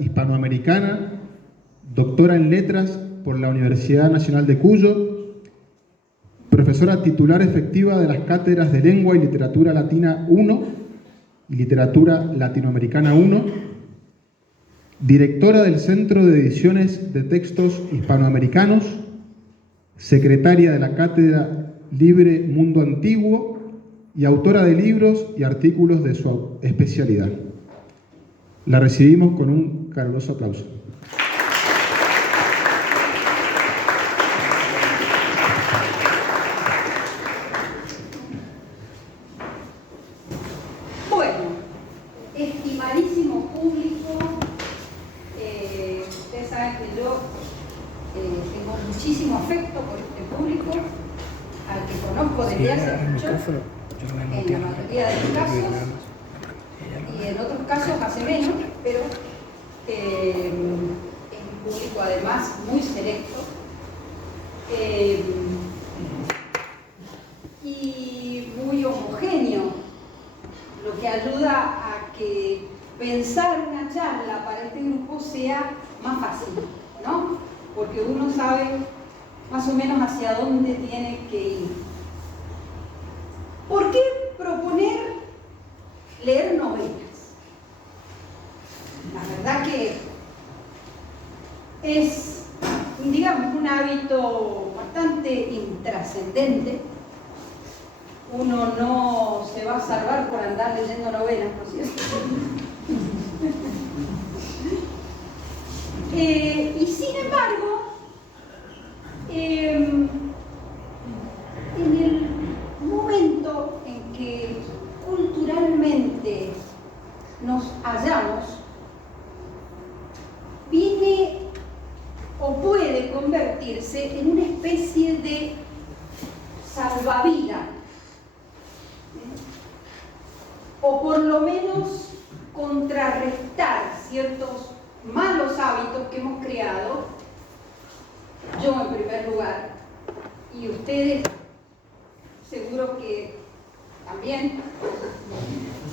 hispanoamericana, doctora en letras por la Universidad Nacional de Cuyo, profesora titular efectiva de las cátedras de Lengua y Literatura Latina 1 y Literatura Latinoamericana 1, directora del Centro de Ediciones de Textos Hispanoamericanos, secretaria de la Cátedra Libre Mundo Antiguo y autora de libros y artículos de su especialidad. La recibimos con un caluroso aplauso. Bueno, estimadísimo público, ustedes saben que yo tengo muchísimo afecto por este público, al que conozco desde hace mucho, en la mayoría de los casos, y en otros casos hace menos, pero es un público además muy selecto y muy homogéneo, lo que ayuda a que pensar una charla para este grupo sea más fácil, ¿no? Porque uno sabe más o menos hacia dónde tiene que ir. ¿Por qué proponer leer novelas? La verdad que es, digamos, un hábito bastante intrascendente. Uno no se va a salvar por andar leyendo novelas, ¿no es cierto? Y sin embargo, en el momento en que culturalmente nos hallamos, viene o puede convertirse en una especie de salvavidas, o por lo menos contrarrestar ciertos malos hábitos que hemos creado, yo en primer lugar, y ustedes seguro que también.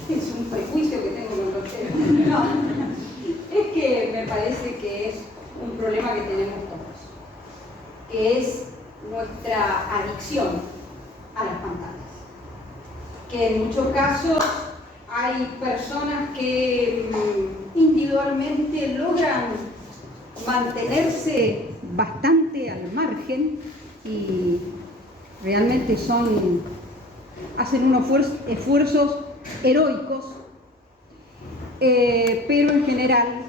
Es un prejuicio que tengo con ustedes. No, es que me parece que es un problema que tenemos todos, que es nuestra adicción a las pantallas, que en muchos casos hay personas que individualmente logran mantenerse bastante al margen y realmente hacen unos esfuerzos heroicos, pero en general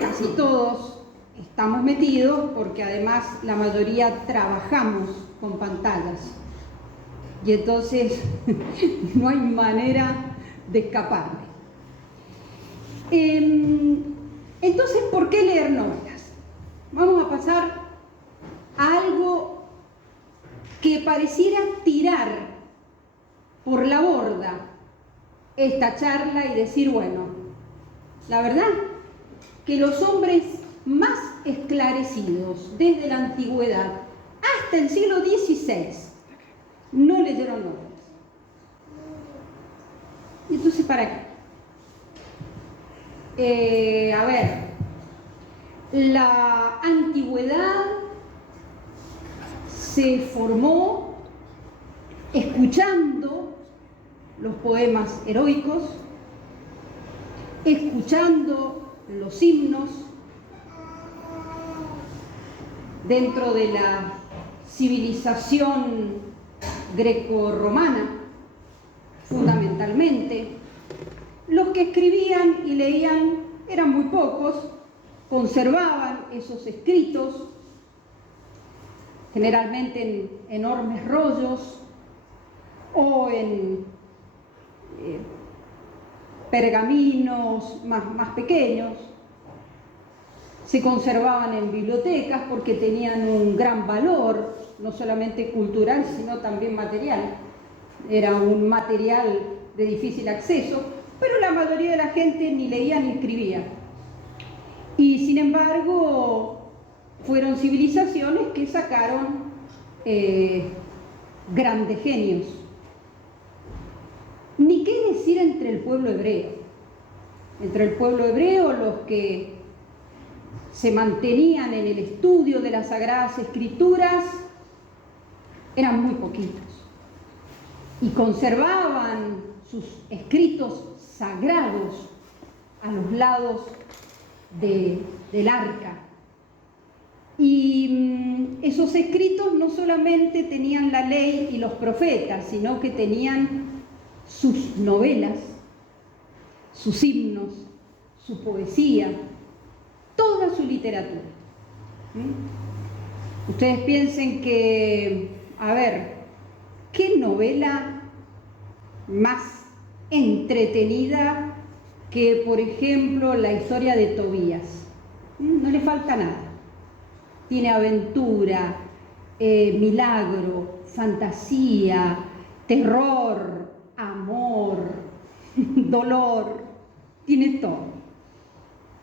casi todos estamos metidos porque además la mayoría trabajamos con pantallas y entonces no hay manera de escaparle. Entonces, ¿por qué leer novelas? Vamos a pasar a algo que pareciera tirar por la borda esta charla y decir, bueno, la verdad que los hombres más esclarecidos desde la antigüedad hasta el siglo XVI no leyeron novelas. Entonces, ¿para qué? A ver, la antigüedad se formó escuchando los poemas heroicos, escuchando los himnos dentro de la civilización grecorromana, fundamentalmente. Los que escribían y leían eran muy pocos, conservaban esos escritos, generalmente en enormes rollos o en pergaminos más pequeños. Se conservaban en bibliotecas porque tenían un gran valor, no solamente cultural, sino también material. Era un material de difícil acceso, pero la mayoría de la gente ni leía ni escribía. Y sin embargo, fueron civilizaciones que sacaron grandes genios. Ni qué decir entre el pueblo hebreo. entre el pueblo hebreo, los que se mantenían en el estudio de las Sagradas Escrituras, eran muy poquitos y conservaban sus escritos sagrados a los lados del arca. Y esos escritos no solamente tenían la ley y los profetas, sino que tenían sus novelas, sus himnos, su poesía, toda su literatura. Ustedes piensen que, a ver, ¿qué novela más entretenida que, por ejemplo, la historia de Tobías? No le falta nada. Tiene aventura, milagro, fantasía, terror, amor, dolor, tiene todo.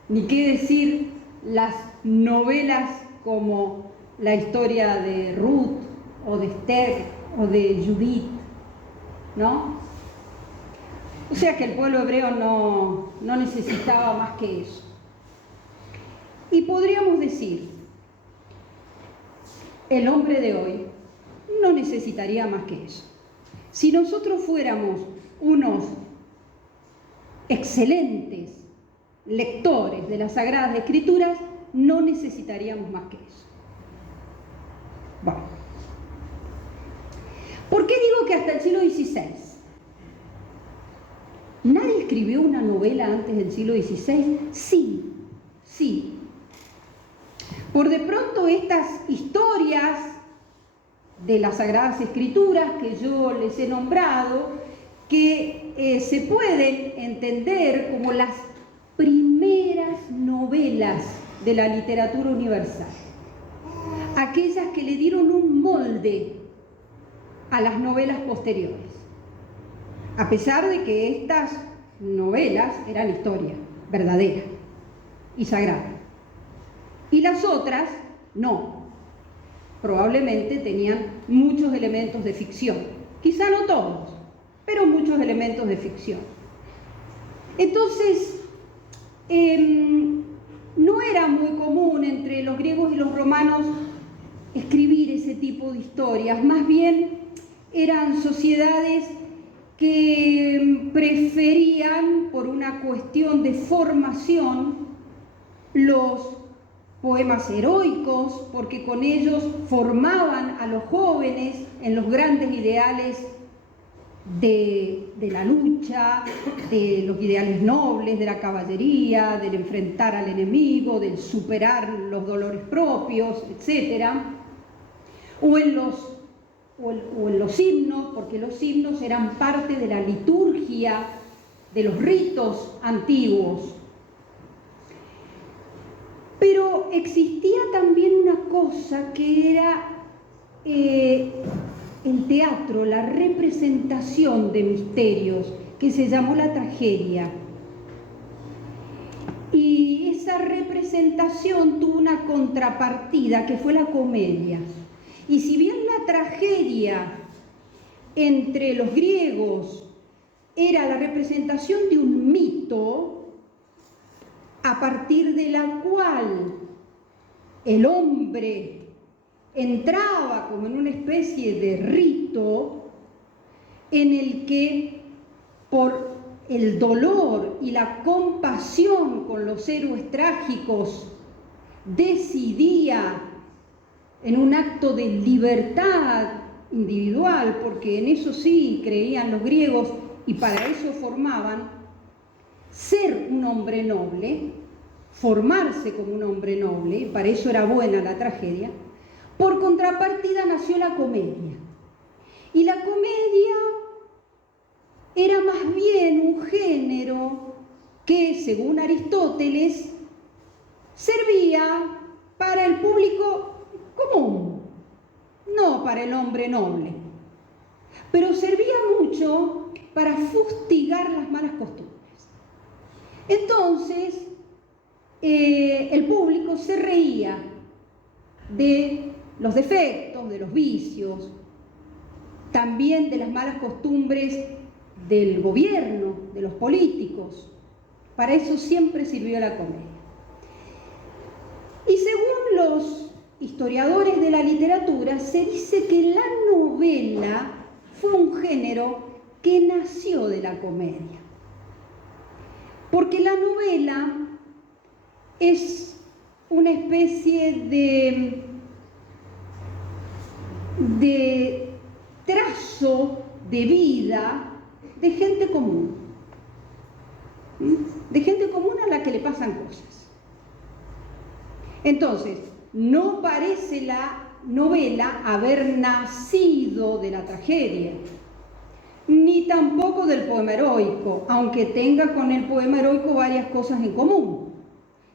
Ni qué decir las novelas como la historia de Ruth o de Esther o de Judith, ¿no? O sea que el pueblo hebreo no necesitaba más que eso. Y podríamos decir, el hombre de hoy no necesitaría más que eso. Si nosotros fuéramos unos excelentes lectores de las Sagradas Escrituras, no necesitaríamos más que eso. Bueno, ¿por qué digo que hasta el siglo XVI? ¿Nadie escribió una novela antes del siglo XVI? Sí, sí. Por de pronto estas historias de las Sagradas Escrituras que yo les he nombrado, que se pueden entender como las primeras novelas de la literatura universal, aquellas que le dieron un molde a las novelas posteriores, a pesar de que estas novelas eran historia verdadera y sagrada. Y las otras, no. Probablemente tenían muchos elementos de ficción. Quizá no todos, pero muchos elementos de ficción. Entonces, no era muy común entre los griegos y los romanos escribir ese tipo de historias. Más bien, eran sociedades que preferían, por una cuestión de formación, los poemas heroicos, porque con ellos formaban a los jóvenes en los grandes ideales de la lucha, de los ideales nobles, de la caballería, del enfrentar al enemigo, del superar los dolores propios, etc. O en los himnos, porque los himnos eran parte de la liturgia, de los ritos antiguos. Pero existía también una cosa que era el teatro, la representación de misterios, que se llamó la tragedia. Y esa representación tuvo una contrapartida que fue la comedia. Y si bien la tragedia entre los griegos era la representación de un mito, a partir de la cual el hombre entraba como en una especie de rito en el que por el dolor y la compasión con los héroes trágicos decidía en un acto de libertad individual, porque en eso sí creían los griegos y para eso formaban, ser un hombre noble, formarse como un hombre noble, y para eso era buena la tragedia. Por contrapartida nació la comedia. Y la comedia era más bien un género que, según Aristóteles, servía para el público común, no para el hombre noble, pero servía mucho para fustigar las malas costumbres. Entonces, el público se reía de los defectos, de los vicios, también de las malas costumbres del gobierno, de los políticos. Para eso siempre sirvió la comedia. Y según los historiadores de la literatura, se dice que la novela fue un género que nació de la comedia. Porque la novela es una especie de trazo de vida de gente común. De gente común a la que le pasan cosas. Entonces, no parece la novela haber nacido de la tragedia, ni tampoco del poema heroico, aunque tenga con el poema heroico varias cosas en común,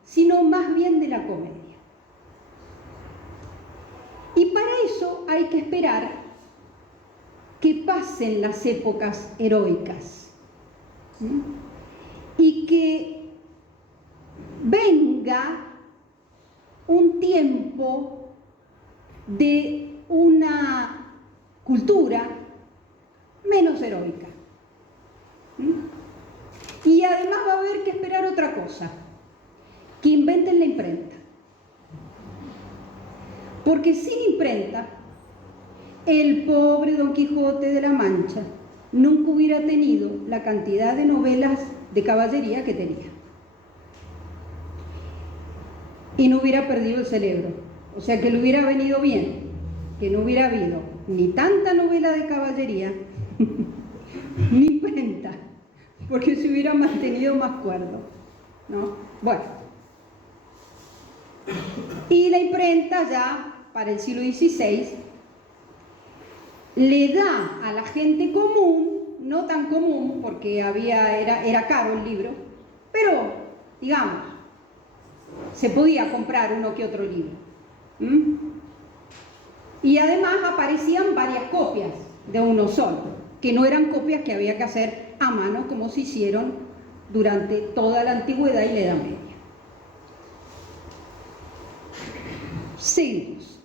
sino más bien de la comedia. Y para eso hay que esperar que pasen las épocas heroicas, ¿sí? Y que venga un tiempo de una cultura menos heroica. Y además va a haber que esperar otra cosa, que inventen la imprenta. Porque sin imprenta, el pobre Don Quijote de la Mancha nunca hubiera tenido la cantidad de novelas de caballería que tenía. Y no hubiera perdido el cerebro. O sea que le hubiera venido bien que no hubiera habido ni tanta novela de caballería ni imprenta, porque se hubiera mantenido más cuerdo, ¿no? Bueno, y la imprenta ya para el siglo XVI le da a la gente común, no tan común porque era caro el libro, pero digamos, se podía comprar uno que otro libro. Y además aparecían varias copias de uno solo, que no eran copias que había que hacer a mano como se hicieron durante toda la antigüedad y la Edad Media. Seguimos.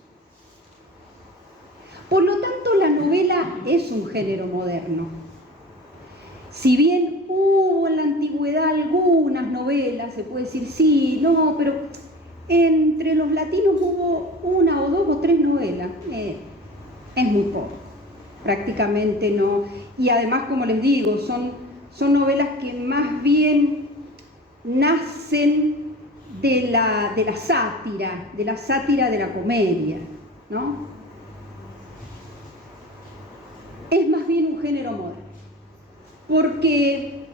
Por lo tanto, la novela es un género moderno. Si bien hubo en la antigüedad algunas novelas, se puede decir sí, no, pero entre los latinos hubo una o dos o tres novelas. Es muy poco, prácticamente no. Y además, como les digo, son novelas que más bien nacen de la sátira, de la comedia, ¿no? Es más bien un género moderno, porque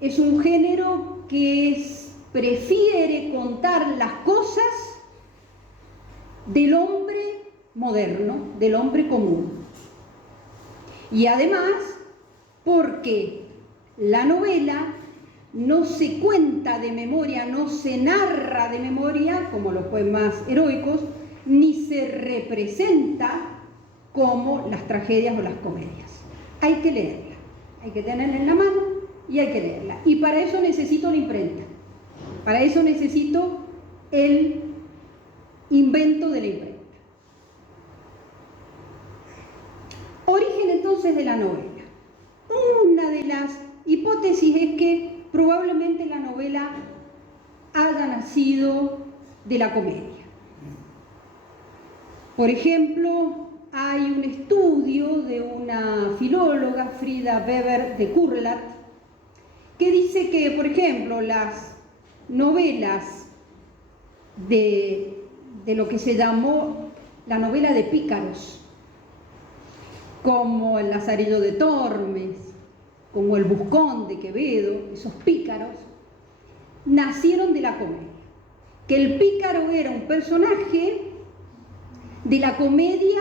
es un género que prefiere contar las cosas del hombre moderno, del hombre común. Y además, porque la novela no se cuenta de memoria, no se narra de memoria, como los poemas heroicos, ni se representa como las tragedias o las comedias. Hay que leerla, hay que tenerla en la mano y hay que leerla. Y para eso necesito la imprenta, para eso necesito el invento de la imprenta. Origen entonces de la novela. Una de las hipótesis es que probablemente la novela haya nacido de la comedia. Por ejemplo, hay un estudio de una filóloga, Frida Weber de Kurlat, que dice que, por ejemplo, las novelas de lo que se llamó la novela de pícaros, como el Lazarillo de Tormes, como el Buscón de Quevedo, esos pícaros, nacieron de la comedia. Que el pícaro era un personaje de la comedia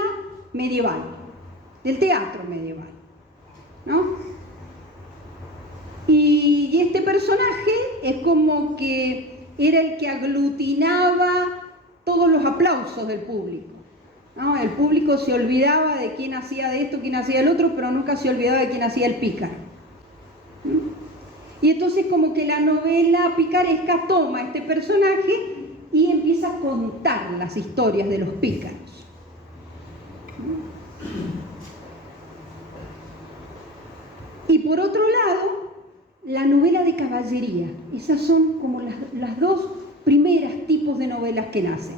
medieval, del teatro medieval, ¿no? Y este personaje es como que era el que aglutinaba todos los aplausos del público, ¿no? El público se olvidaba de quién hacía de esto, quién hacía del otro, pero nunca se olvidaba de quién hacía el pícaro. Y entonces como que la novela picaresca toma este personaje y empieza a contar las historias de los pícaros. Y por otro lado, la novela de caballería. Esas son como las dos primeras tipos de novelas que nacen.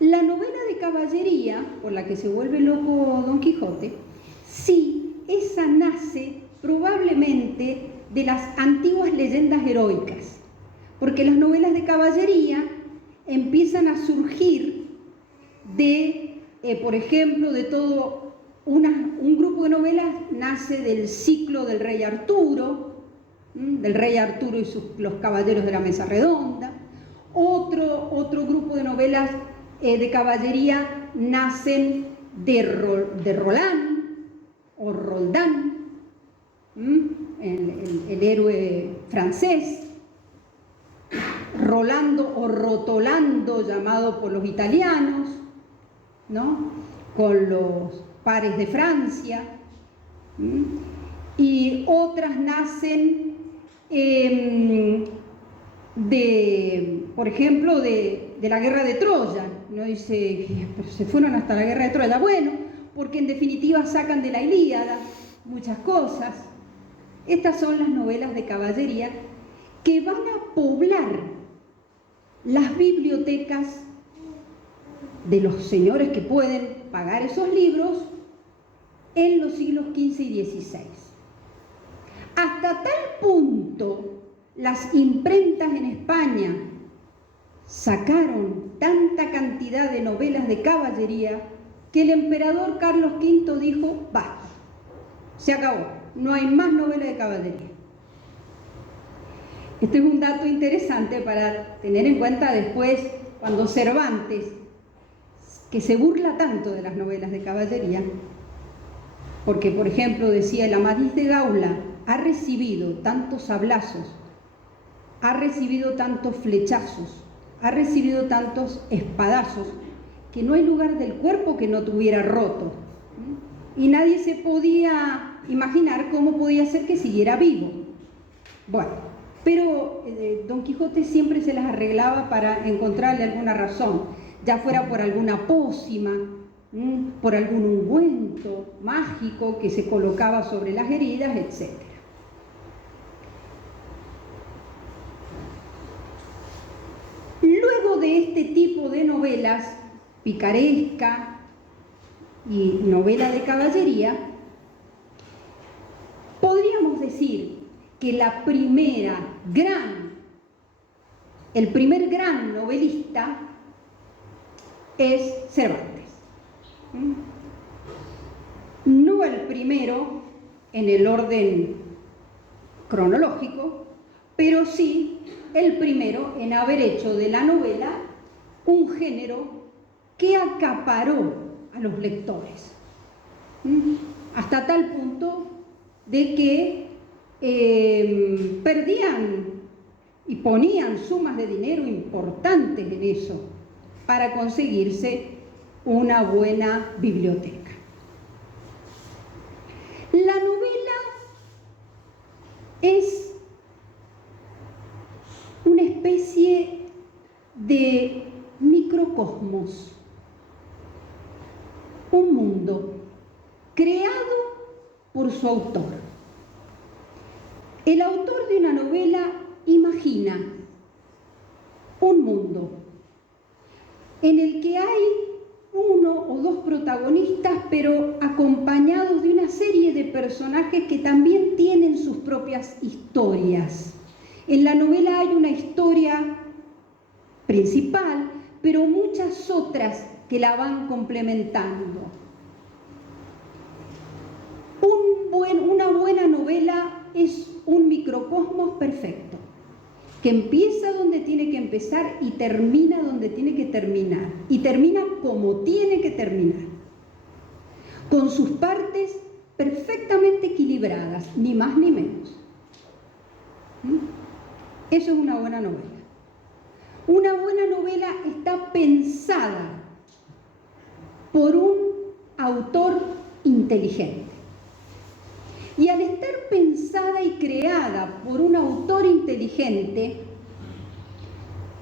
La novela de caballería, por la que se vuelve loco Don Quijote, sí, esa nace probablemente de las antiguas leyendas heroicas, porque las novelas de caballería empiezan a surgir de, por ejemplo, de todo un grupo de novelas nace del ciclo del rey Arturo y los caballeros de la mesa redonda. Otro grupo de novelas de caballería nacen de Roland o Roldán, el héroe francés, Rolando o Rotolando, llamado por los italianos, ¿no?, con los pares de Francia, y otras nacen por ejemplo, de la guerra de Troya. Uno dice, pero se fueron hasta la guerra de Troya. Bueno, porque en definitiva sacan de la Ilíada muchas cosas. Estas son las novelas de caballería que van a poblar las bibliotecas de los señores que pueden pagar esos libros en los siglos XV y XVI. Hasta tal punto las imprentas en España sacaron tanta cantidad de novelas de caballería que el emperador Carlos V dijo, basta, se acabó, no hay más novela de caballería. Este es un dato interesante para tener en cuenta después, cuando Cervantes, que se burla tanto de las novelas de caballería, porque, por ejemplo, decía, el Amadís de Gaula ha recibido tantos sablazos, ha recibido tantos flechazos, ha recibido tantos espadazos, que no hay lugar del cuerpo que no tuviera roto. Y nadie se podía imaginar cómo podía ser que siguiera vivo. Bueno, pero Don Quijote siempre se las arreglaba para encontrarle alguna razón, ya fuera por alguna pócima, por algún ungüento mágico que se colocaba sobre las heridas, etc. Luego de este tipo de novelas, picaresca y novela de caballería, podríamos decir que el primer gran novelista es Cervantes. No el primero en el orden cronológico, pero sí el primero en haber hecho de la novela un género que acaparó a los lectores, hasta tal punto de que perdían y ponían sumas de dinero importantes en eso para conseguirse una buena biblioteca. La novela es una especie de microcosmos, un mundo creado por su autor. El autor de una novela imagina un mundo en el que hay uno o dos protagonistas, pero acompañados de una serie de personajes que también tienen sus propias historias. En la novela hay una historia principal, pero muchas otras que la van complementando. Una buena novela es un microcosmos perfecto, que empieza donde tiene que empezar y termina donde tiene que terminar, y termina como tiene que terminar, con sus partes perfectamente equilibradas, ni más ni menos. Eso es una buena novela. Una buena novela está pensada por un autor inteligente. Y al estar pensada y creada por un autor inteligente,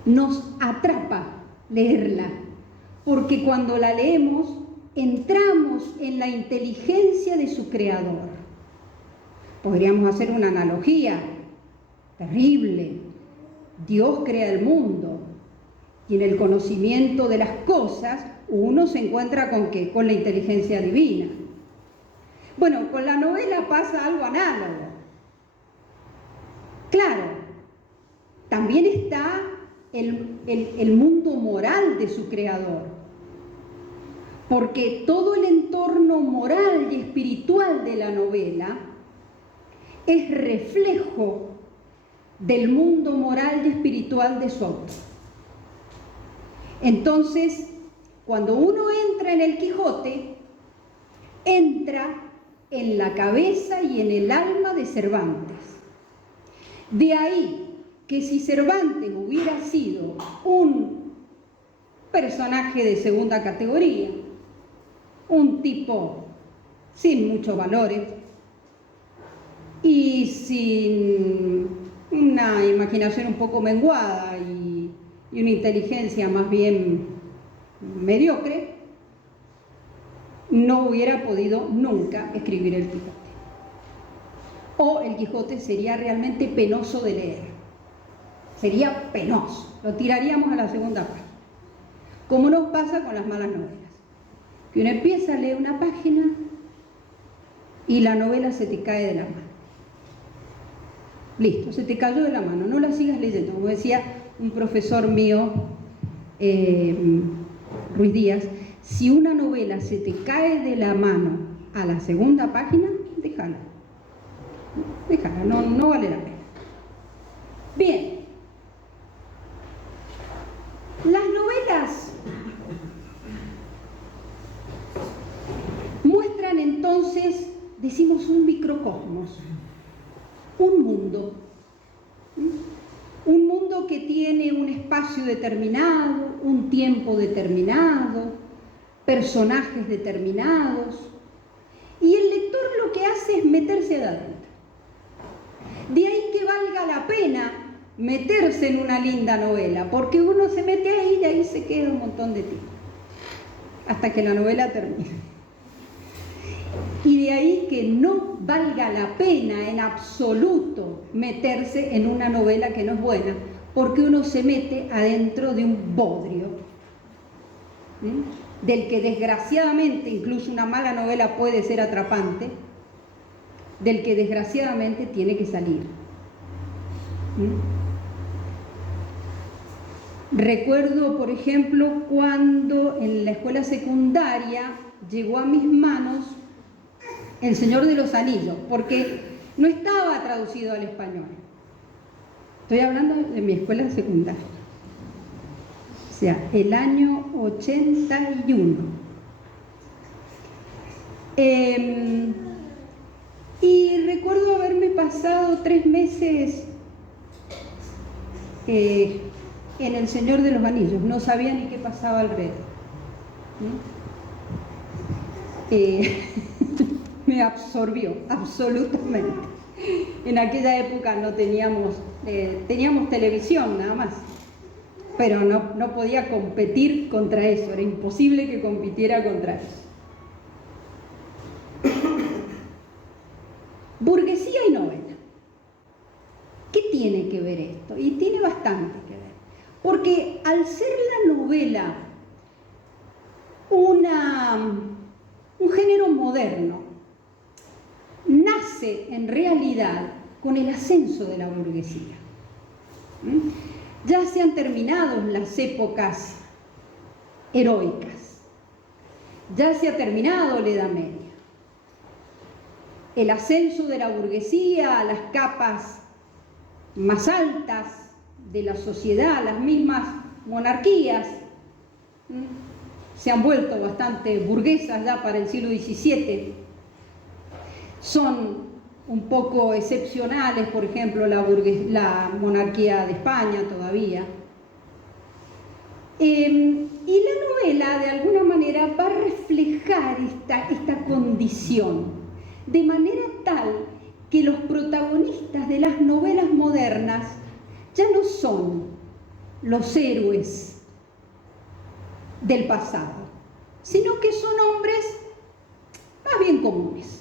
nos atrapa leerla, porque cuando la leemos, entramos en la inteligencia de su creador. Podríamos hacer una analogía. terrible. Dios crea el mundo y en el conocimiento de las cosas uno se encuentra ¿con qué? Con la inteligencia divina. Bueno, con la novela pasa algo análogo. Claro, también está el mundo moral de su creador, porque todo el entorno moral y espiritual de la novela es reflejo del mundo moral y espiritual de su autor. Entonces, cuando uno entra en el Quijote, entra en la cabeza y en el alma de Cervantes. De ahí que si Cervantes hubiera sido un personaje de segunda categoría, un tipo sin muchos valores y sin una imaginación un poco menguada y una inteligencia más bien mediocre, no hubiera podido nunca escribir el Quijote. O el Quijote sería realmente penoso de leer. Sería penoso. Lo tiraríamos a la segunda página. Como nos pasa con las malas novelas. Que uno empieza a leer una página y la novela se te cae de la mano. Listo, se te cayó de la mano. No la sigas leyendo. Como decía un profesor mío, Ruiz Díaz, si una novela se te cae de la mano a la segunda página, déjala. Déjala, no vale la pena. Bien. Las novelas muestran entonces, decimos, un microcosmos, un mundo que tiene un espacio determinado, un tiempo determinado, personajes determinados, y el lector lo que hace es meterse adentro. De ahí que valga la pena meterse en una linda novela, porque uno se mete ahí y ahí se queda un montón de tiempo, hasta que la novela termine. Y de ahí que no valga la pena en absoluto meterse en una novela que no es buena, porque uno se mete adentro de un bodrio, del que desgraciadamente incluso una mala novela puede ser atrapante, del que desgraciadamente tiene que salir. Recuerdo, por ejemplo, cuando en la escuela secundaria llegó a mis manos El Señor de los Anillos, porque no estaba traducido al español. Estoy hablando de mi escuela secundaria. O sea, el año 81. Y recuerdo haberme pasado 3 meses en El Señor de los Anillos. No sabía ni qué pasaba alrededor. Me absorbió absolutamente. En aquella época no teníamos televisión nada más, pero no podía competir contra eso, era imposible que compitiera contra eso. Burguesía y novela. ¿Qué tiene que ver esto? Y tiene bastante que ver, porque al ser la novela un género moderno, nace en realidad con el ascenso de la burguesía. Ya se han terminado las épocas heroicas, ya se ha terminado la Edad Media. El ascenso de la burguesía a las capas más altas de la sociedad, las mismas monarquías, se han vuelto bastante burguesas ya para el siglo XVII. Son un poco excepcionales, por ejemplo, la monarquía de España todavía. Y la novela, de alguna manera, va a reflejar esta condición, de manera tal que los protagonistas de las novelas modernas ya no son los héroes del pasado, sino que son hombres más bien comunes.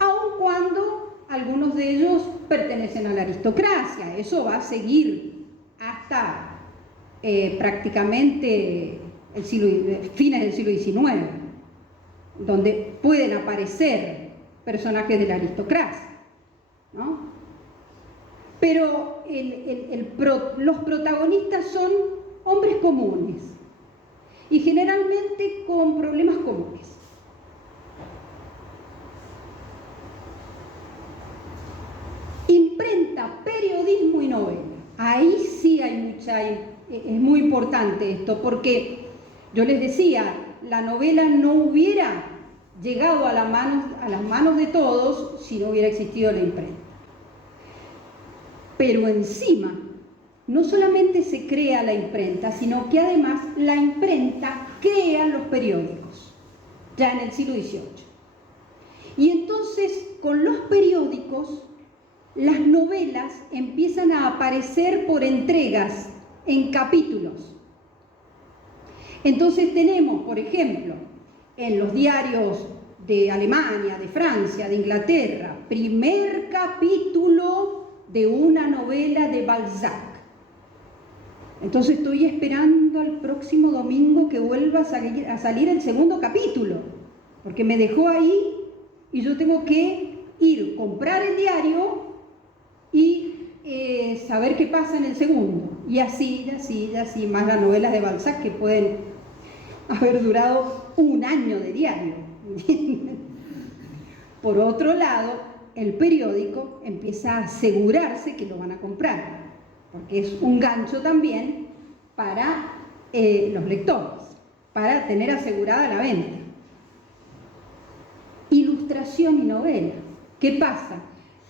Aun cuando algunos de ellos pertenecen a la aristocracia. Eso va a seguir hasta prácticamente fines del siglo XIX, donde pueden aparecer personajes de la aristocracia, ¿no? Pero los protagonistas son hombres comunes y generalmente con problemas comunes. Imprenta, periodismo y novela. Ahí sí hay es muy importante esto, porque yo les decía, la novela no hubiera llegado a las manos de todos si no hubiera existido la imprenta. Pero encima, no solamente se crea la imprenta, sino que además la imprenta crea los periódicos, ya en el siglo XVIII. Y entonces, con los periódicos, las novelas empiezan a aparecer por entregas, en capítulos. Entonces tenemos, por ejemplo, en los diarios de Alemania, de Francia, de Inglaterra, primer capítulo de una novela de Balzac. Entonces estoy esperando al próximo domingo que vuelva a salir el segundo capítulo, porque me dejó ahí y yo tengo que ir, comprar el diario y saber qué pasa en el segundo. Y así, más las novelas de Balzac que pueden haber durado un año de diario. Por otro lado, el periódico empieza a asegurarse que lo van a comprar, porque es un gancho también para los lectores, para tener asegurada la venta. Ilustración y novela. ¿Qué pasa?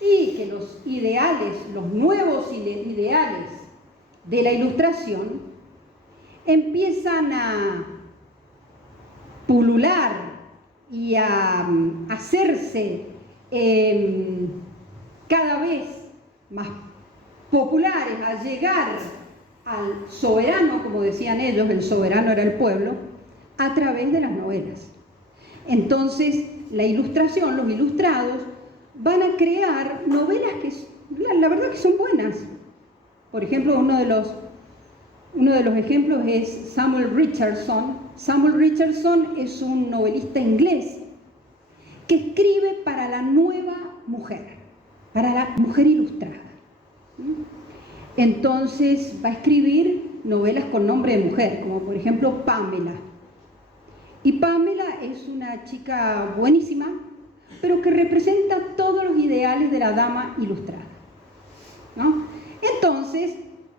Y que los ideales, los nuevos ideales de la ilustración empiezan a pulular y a hacerse cada vez más populares, a llegar al soberano, como decían ellos, el soberano era el pueblo, a través de las novelas. Entonces, la ilustración, los ilustrados, van a crear novelas que la verdad que son buenas. Por ejemplo, uno de los ejemplos es Samuel Richardson. Samuel Richardson es un novelista inglés que escribe para la nueva mujer, para la mujer ilustrada. Entonces va a escribir novelas con nombre de mujer, como por ejemplo Pamela. Y Pamela es una chica buenísima, pero que representa todos los ideales de la dama ilustrada, ¿no? Entonces,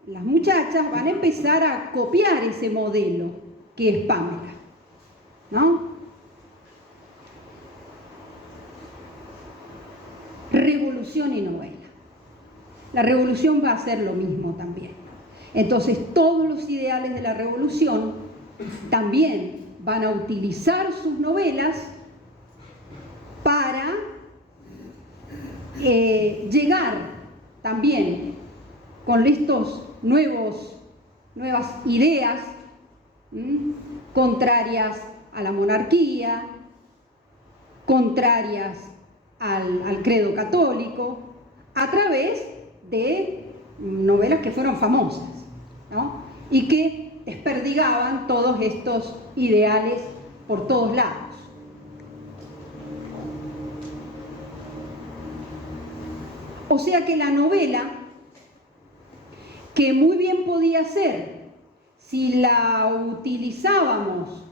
las muchachas van a empezar a copiar ese modelo que es Pamela, ¿no? Revolución y novela. La revolución va a hacer lo mismo también. Entonces, todos los ideales de la revolución también van a utilizar sus novelas para llegar también con estos nuevas ideas contrarias a la monarquía, contrarias al credo católico, a través de novelas que fueron famosas, ¿no? Y que desperdigaban todos estos ideales por todos lados. O sea que la novela, que muy bien podía ser, si la utilizábamos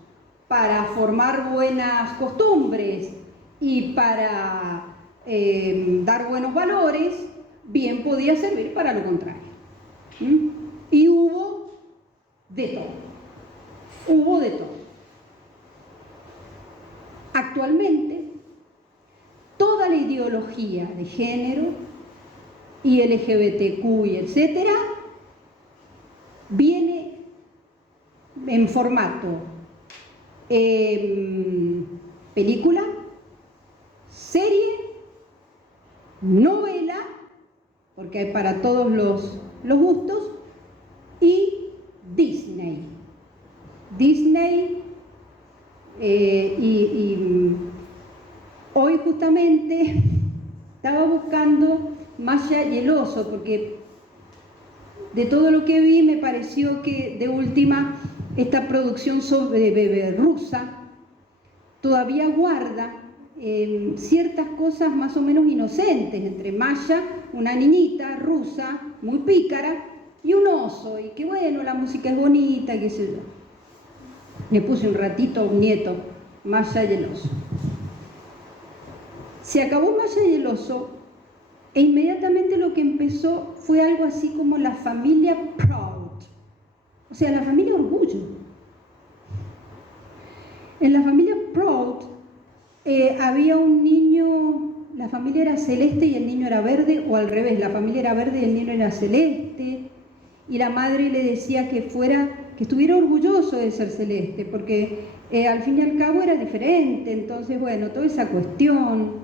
para formar buenas costumbres y para dar buenos valores, bien podía servir para lo contrario. Y hubo de todo. Hubo de todo. Actualmente, toda la ideología de género y LGBTQ y etcétera viene en formato película, serie, novela, porque hay para todos los gustos, y Disney. Disney, y hoy justamente estaba buscando Maya y el oso, porque de todo lo que vi me pareció que de última esta producción rusa todavía guarda ciertas cosas más o menos inocentes entre Maya, una niñita rusa muy pícara, y un oso, y que bueno, la música es bonita, qué sé yo. Le puse un ratito a un nieto, Maya y el oso. Se acabó Maya y el oso, e inmediatamente lo que empezó fue algo así como la familia Proud, o sea, la familia Orgullo. En la familia Proud había un niño, la familia era celeste y el niño era verde, o al revés, la familia era verde y el niño era celeste, y la madre le decía que estuviera orgulloso de ser celeste, porque al fin y al cabo era diferente. Entonces, bueno, toda esa cuestión.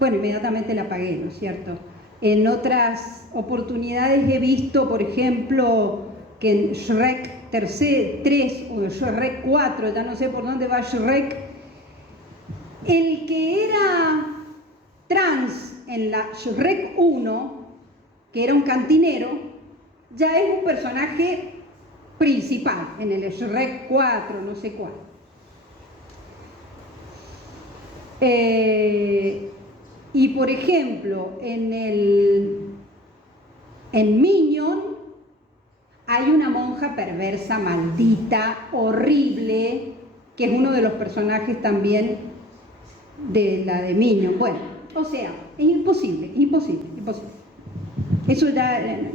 Bueno, inmediatamente la apagué, ¿no es cierto? En otras oportunidades he visto, por ejemplo, que en Shrek 3 o Shrek 4, ya no sé por dónde va Shrek, el que era trans en la Shrek 1, que era un cantinero, ya es un personaje principal en el Shrek 4, no sé cuál. Y por ejemplo, en Minion hay una monja perversa, maldita, horrible, que es uno de los personajes también de la de Minion. Bueno, o sea, es imposible. Eso ya,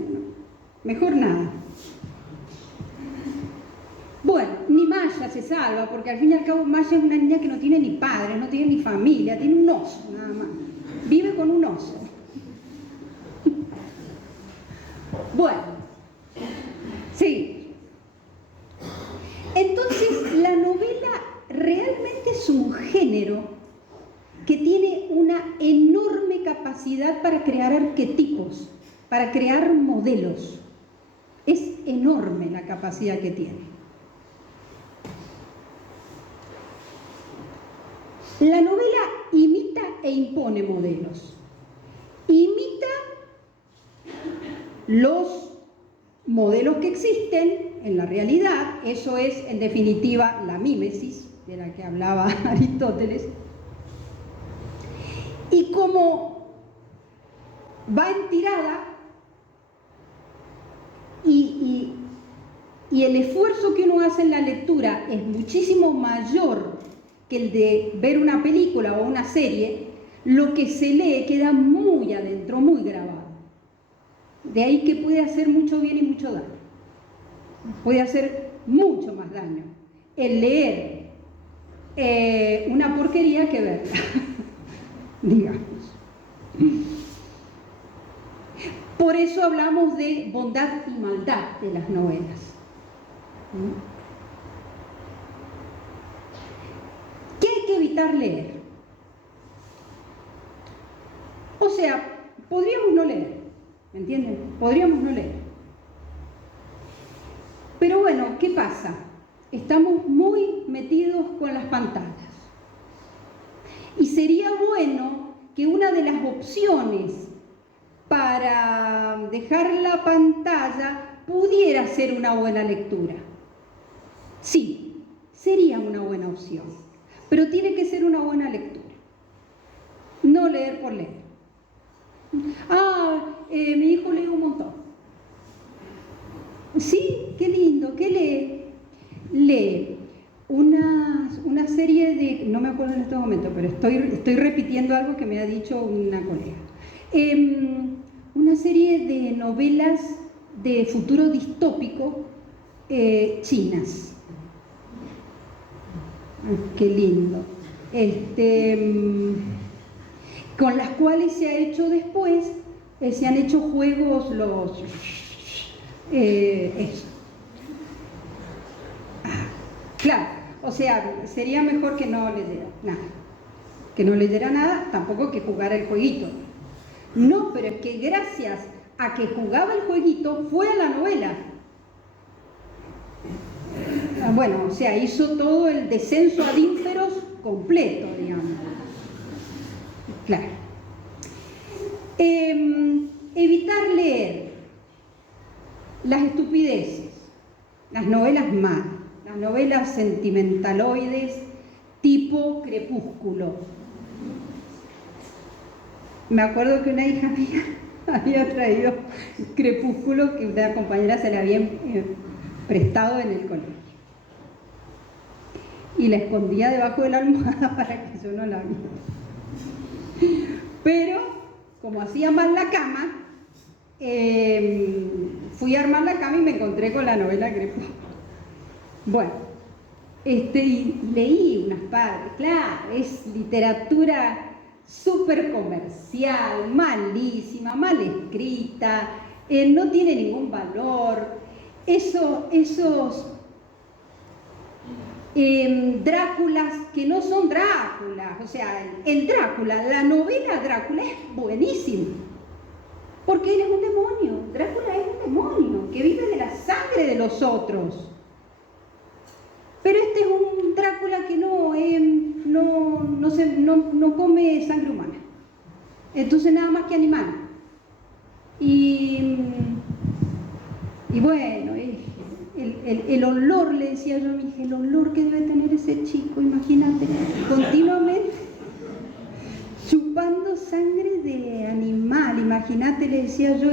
mejor nada. Bueno, ni Maya se salva, porque al fin y al cabo Maya es una niña que no tiene ni padres, no tiene ni familia, tiene un oso nada más. Vive con un oso. Bueno, sí. Entonces, la novela realmente es un género que tiene una enorme capacidad para crear arquetipos, para crear modelos. Es enorme la capacidad que tiene. La novela imita e impone modelos. Imita los modelos que existen en la realidad, eso es en definitiva la mímesis, de la que hablaba Aristóteles, y como va en tirada y el esfuerzo que uno hace en la lectura es muchísimo mayor que el de ver una película o una serie, lo que se lee queda muy adentro, muy grabado. De ahí que puede hacer mucho bien y mucho daño. Puede hacer mucho más daño el leer una porquería que verla, digamos. Por eso hablamos de bondad y maldad de las novelas. ¿Qué hay que evitar leer? O sea, podríamos no leer, ¿me entienden? Podríamos no leer. Pero bueno, ¿qué pasa? Estamos muy metidos con las pantallas. Y sería bueno que una de las opciones para dejar la pantalla pudiera ser una buena lectura. Sí, sería una buena opción, pero tiene que ser una buena lectura. No leer por leer. Mi hijo lee un montón. Sí, qué lindo, ¿qué lee? Lee una serie de, no me acuerdo en este momento, pero estoy repitiendo algo que me ha dicho una colega. Una serie de novelas de futuro distópico chinas. Qué lindo. Con las cuales se ha hecho después, se han hecho juegos eso. Claro, o sea, sería mejor que no leyera nada. Que no leyera nada, tampoco que jugara el jueguito. No, pero es que gracias a que jugaba el jueguito fue a la novela. Bueno, o sea, hizo todo el descenso ad ínferos completo, digamos. Claro. Evitar leer las estupideces, las novelas malas, las novelas sentimentaloides tipo Crepúsculo. Me acuerdo que una hija mía había traído Crepúsculo que una compañera se le había prestado en el colegio. Y la escondía debajo de la almohada para que yo no la viera. Pero, como hacía mal la cama, fui a armar la cama y me encontré con la novela Crepúsculo. Bueno, y leí unas partes, claro, es literatura súper comercial, malísima, mal escrita, no tiene ningún valor. Esos Dráculas que no son Dráculas, o sea, el Drácula, la novela Drácula es buenísima, porque él es un demonio, Drácula es un demonio que vive de la sangre de los otros. Pero este es un Drácula que no come sangre humana, entonces nada más que animal. Y bueno, el olor, le decía yo a mi hija, el olor que debe tener ese chico, imagínate, continuamente chupando sangre de animal. Imagínate, le decía yo,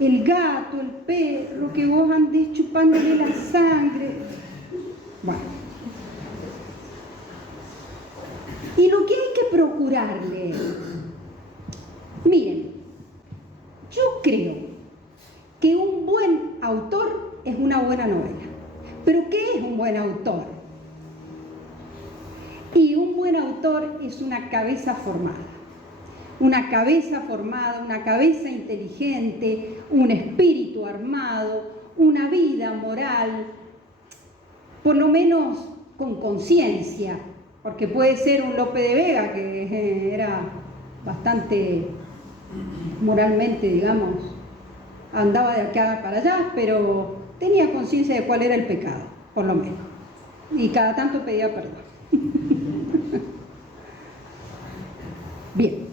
el gato, el perro, que vos andés chupándole la sangre. Bueno, y lo que hay que procurarle, miren, yo creo que un buen autor es una buena novela. ¿Pero qué es un buen autor? Y un buen autor es una cabeza formada, una cabeza inteligente, un espíritu armado, una vida moral, por lo menos con conciencia, porque puede ser un Lope de Vega que era bastante moralmente, digamos, andaba de acá para allá, pero tenía conciencia de cuál era el pecado, por lo menos, y cada tanto pedía perdón. Bien,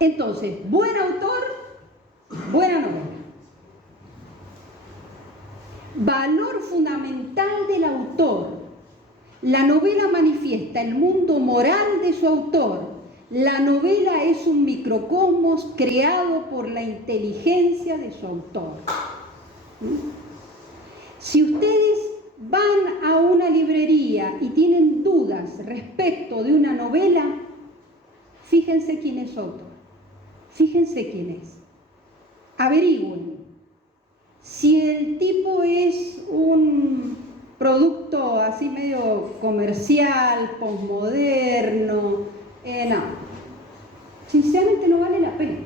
entonces, buen autor, buena novela. Valor fundamental del autor: la novela manifiesta el mundo moral de su autor. La novela es un microcosmos creado por la inteligencia de su autor. Si ustedes van a una librería y tienen dudas respecto de una novela, fíjense quién es su autor, fíjense quién es, averigüen. Si el tipo es un producto así medio comercial, posmoderno, no, sinceramente no vale la pena,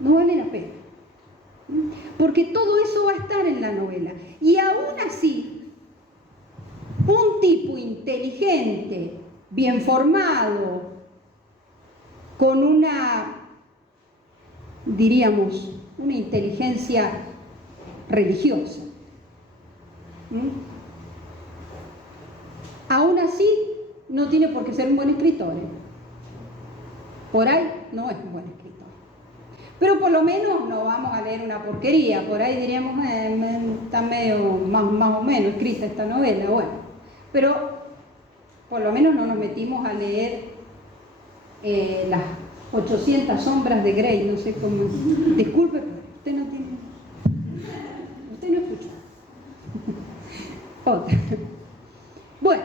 no vale la pena, porque todo eso va a estar en la novela. Y aún así, un tipo inteligente, bien formado, con una, diríamos, una inteligencia religiosa, aún así no tiene por qué ser un buen escritor, Por ahí no es un buen escritor, pero por lo menos no vamos a leer una porquería. Por ahí diríamos, está medio más o menos escrita esta novela, bueno, pero por lo menos no nos metimos a leer las 800 sombras de Grey, no sé cómo, disculpe, pero usted no escuchó. Otra. Bueno,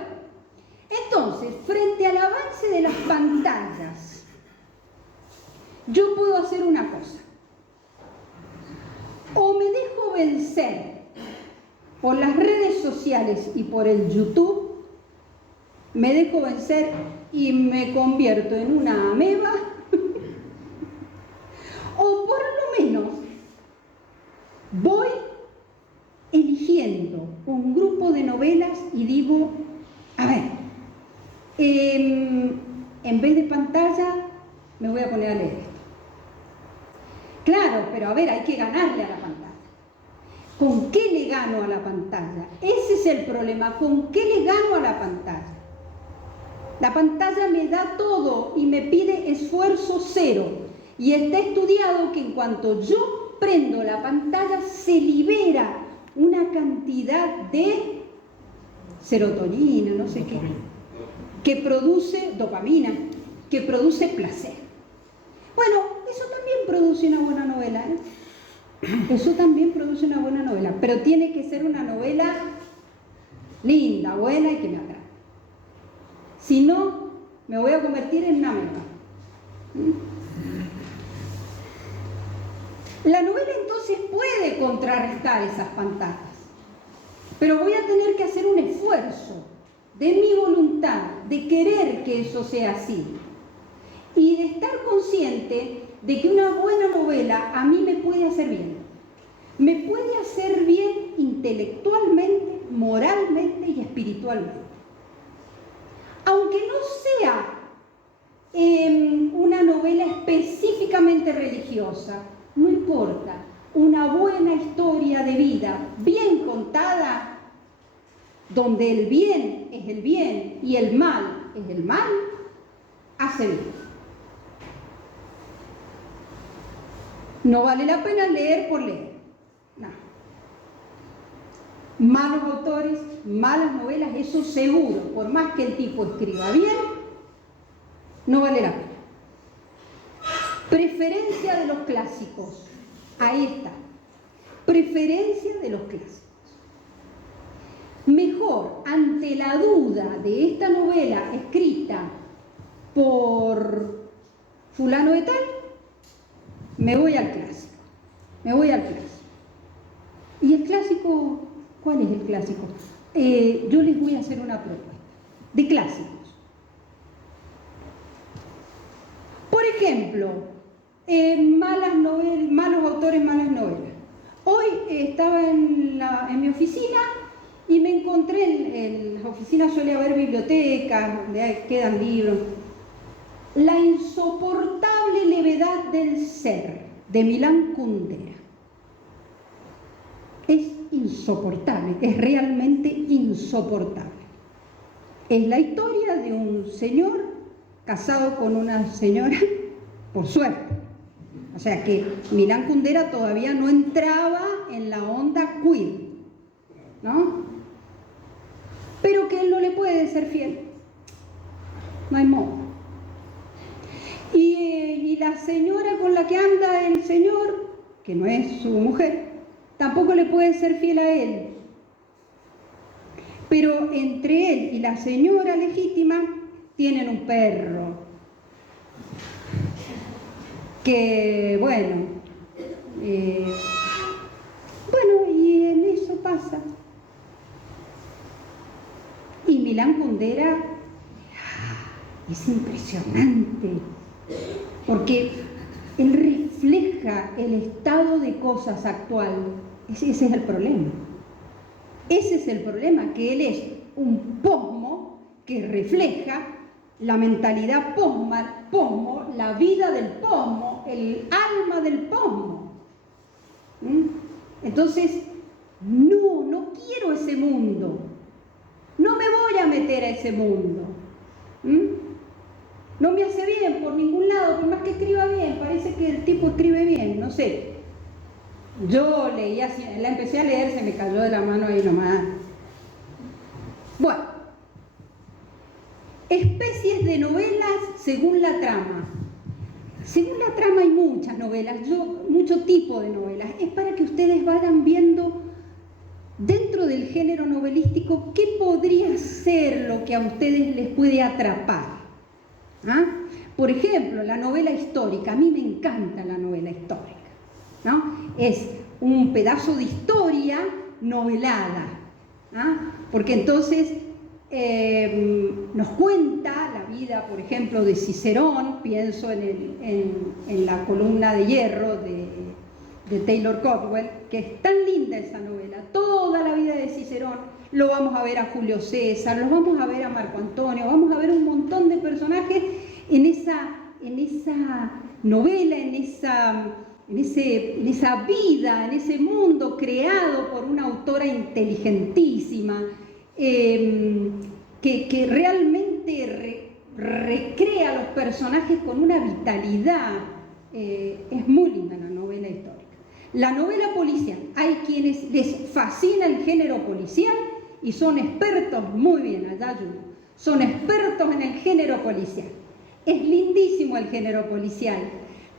entonces, frente al avance de las pantallas, yo puedo hacer una cosa: o me dejo vencer por las redes sociales y por el YouTube, me dejo vencer y me convierto en una ameba, o por lo menos voy eligiendo un grupo de novelas y digo, a ver, en vez de pantalla me voy a poner a leer esto. Claro, pero a ver, hay que ganarle a la pantalla. ¿Con qué le gano a la pantalla? Ese es el problema. ¿Con qué le gano a la pantalla? La pantalla me da todo y me pide esfuerzo cero. Y está estudiado que en cuanto yo prendo la pantalla se libera una cantidad de serotonina, no sé qué, que produce dopamina, que produce placer. Bueno, eso también produce una buena novela, ¿eh? Eso también produce una buena novela, pero tiene que ser una novela linda, buena y que me atrae. Si no, me voy a convertir en una merma. La novela entonces puede contrarrestar esas pantallas, pero voy a tener que hacer un esfuerzo de mi voluntad, de querer que eso sea así, y de estar consciente de que una buena novela a mí me puede hacer bien. Me puede hacer bien intelectualmente, moralmente y espiritualmente. Aunque no sea una novela específicamente religiosa, no importa. Una buena historia de vida, bien contada, donde el bien es el bien y el mal es el mal, hace bien. No vale la pena leer por leer. No. Malos autores, malas novelas, eso seguro, por más que el tipo escriba bien, no vale la pena. Preferencia de los clásicos, ahí está. Preferencia de los clásicos. Mejor, ante la duda de esta novela escrita por fulano de tal, me voy al clásico, me voy al clásico. ¿Y el clásico? ¿Cuál es el clásico? Yo les voy a hacer una propuesta de clásicos. Por ejemplo, malos autores, malas novelas. Hoy estaba en mi oficina y me encontré, en la oficina suele haber bibliotecas, donde quedan libros. La insoportable levedad del ser, de Milán Kundera. Es insoportable, es realmente insoportable. Es la historia de un señor casado con una señora, por suerte. O sea que Milán Kundera todavía no entraba en la onda queer, ¿no? Pero que él no le puede ser fiel. No hay modo. Y la señora con la que anda el señor, que no es su mujer, tampoco le puede ser fiel a él. Pero entre él y la señora legítima tienen un perro. Que, bueno, y en eso pasa. Y Milán Kundera es impresionante, porque él refleja el estado de cosas actual. Ese es el problema. Ese es el problema, que él es un posmo que refleja la mentalidad posmo, la vida del posmo, el alma del posmo. Entonces, no quiero ese mundo. No me voy a meter a ese mundo. No me hace bien por ningún lado, por más que escriba bien, parece que el tipo escribe bien, no sé. Yo leía, la empecé a leer, se me cayó de la mano ahí nomás. Bueno, especies de novelas según la trama. Según la trama hay muchas novelas, mucho tipo de novelas. Es para que ustedes vayan viendo dentro del género novelístico qué podría ser lo que a ustedes les puede atrapar. ¿Ah? Por ejemplo, la novela histórica. A mí me encanta la novela histórica, ¿no? Es un pedazo de historia novelada, ¿ah? Porque entonces nos cuenta la vida, por ejemplo, de Cicerón. Pienso en la columna de hierro de Taylor Cotwell, que es tan linda esa novela. Toda la vida de Cicerón. Lo vamos a ver a Julio César, lo vamos a ver a Marco Antonio, vamos a ver un montón de personajes en esa novela, en esa vida, en ese mundo creado por una autora inteligentísima, que realmente recrea a los personajes con una vitalidad Es muy linda la novela histórica. La novela policial, hay quienes les fascina el género policial y son expertos, muy bien, allá Juno, son expertos en el género policial. Es lindísimo el género policial,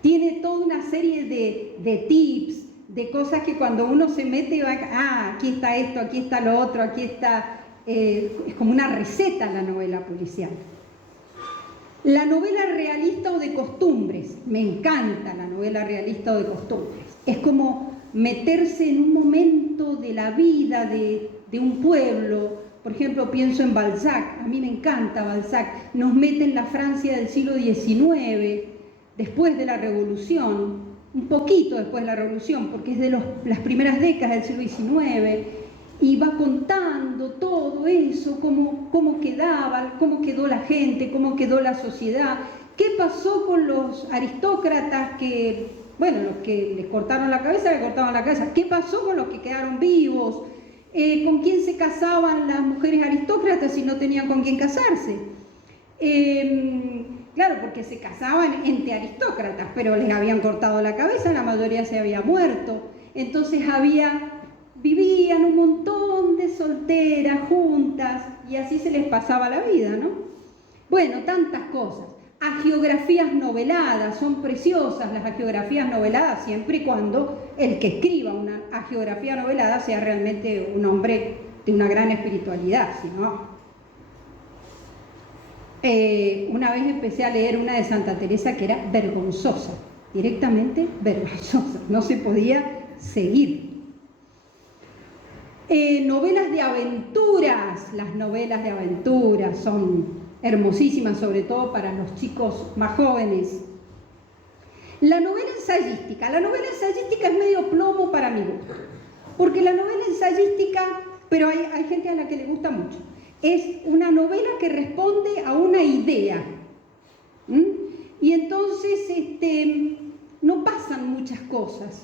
tiene toda una serie de tips, de cosas que cuando uno se mete va, aquí está esto, aquí está lo otro, aquí está, es como una receta la novela policial. La novela realista o de costumbres, me encanta la novela realista o de costumbres. Es como meterse en un momento de la vida de un pueblo. Por ejemplo, pienso en Balzac, a mí me encanta Balzac, nos mete en la Francia del siglo XIX, después de la Revolución, un poquito después de la Revolución, porque es de las primeras décadas del siglo XIX, y va contando todo eso, cómo quedó la gente, cómo quedó la sociedad, qué pasó con los aristócratas que, bueno, los que les cortaron la cabeza, qué pasó con los que quedaron vivos, con quién se casaban las mujeres aristócratas si no tenían con quién casarse. Claro, porque se casaban entre aristócratas, pero les habían cortado la cabeza, la mayoría se había muerto, entonces vivían un montón de solteras juntas y así se les pasaba la vida, ¿no? Bueno, tantas cosas. Hagiografías noveladas, son preciosas las hagiografías noveladas siempre y cuando el que escriba una hagiografía novelada sea realmente un hombre de una gran espiritualidad, si no. Una vez empecé a leer una de Santa Teresa que era vergonzosa, directamente vergonzosa, no se podía seguir. Novelas de aventuras, las novelas de aventuras son hermosísimas, sobre todo para los chicos más jóvenes. La novela ensayística es medio plomo para mi gusto, porque la novela ensayística, pero hay gente a la que le gusta mucho, es una novela que responde a una idea. Y entonces no pasan muchas cosas.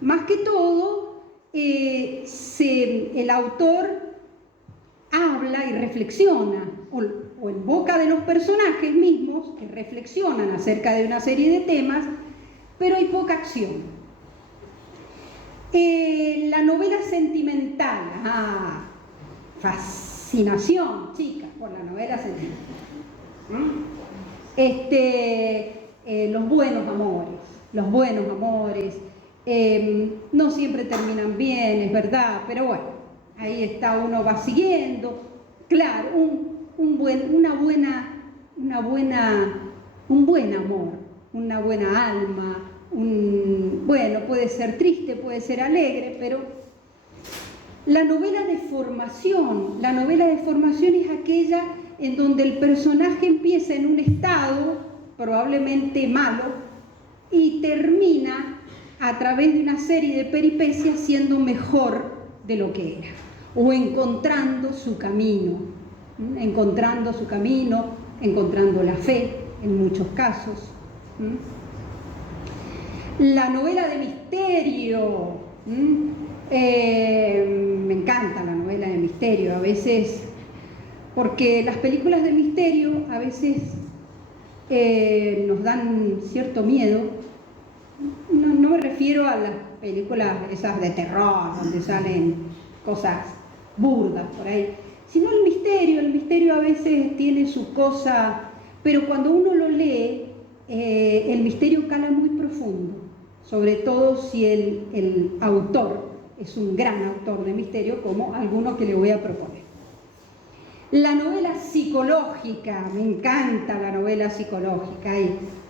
Más que todo, el autor habla y reflexiona, o en boca de los personajes mismos, que reflexionan acerca de una serie de temas, pero hay poca acción. La novela sentimental, fascinación, chicas, por la novela sentimental. Los buenos amores, no siempre terminan bien, es verdad, pero bueno, ahí está, uno va siguiendo, claro, un buen amor, una buena alma, bueno, puede ser triste, puede ser alegre, pero la novela de formación es aquella en donde el personaje empieza en un estado probablemente malo y termina a través de una serie de peripecias siendo mejor de lo que era, o encontrando su camino, encontrando la fe en muchos casos. La novela de misterio, me encanta la novela de misterio, a veces, porque las películas de misterio a veces nos dan cierto miedo. No me refiero a las películas esas de terror, donde salen cosas burdas por ahí, sino el misterio a veces tiene su cosa, pero cuando uno lo lee, el misterio cala muy profundo, sobre todo si el autor es un gran autor de misterio, como alguno que le voy a proponer. La novela psicológica, me encanta la novela psicológica,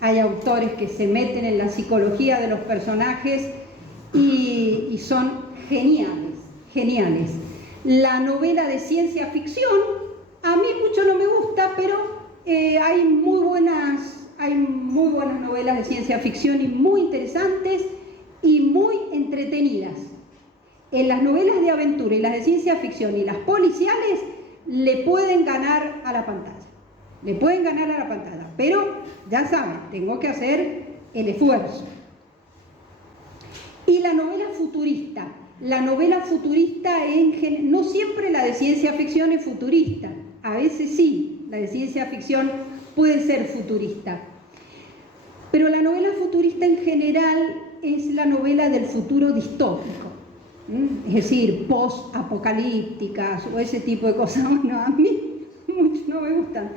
hay autores que se meten en la psicología de los personajes y son geniales. La novela de ciencia ficción, a mí mucho no me gusta, pero hay muy buenas novelas de ciencia ficción y muy interesantes y muy entretenidas. En las novelas de aventura y las de ciencia ficción y las policiales le pueden ganar a la pantalla, pero ya saben, tengo que hacer el esfuerzo. Y la novela futurista no siempre la de ciencia ficción es futurista, a veces sí, la de ciencia ficción puede ser futurista. Pero la novela futurista en general es la novela del futuro distópico, es decir, post-apocalípticas o ese tipo de cosas. Bueno, a mí mucho no me gustan,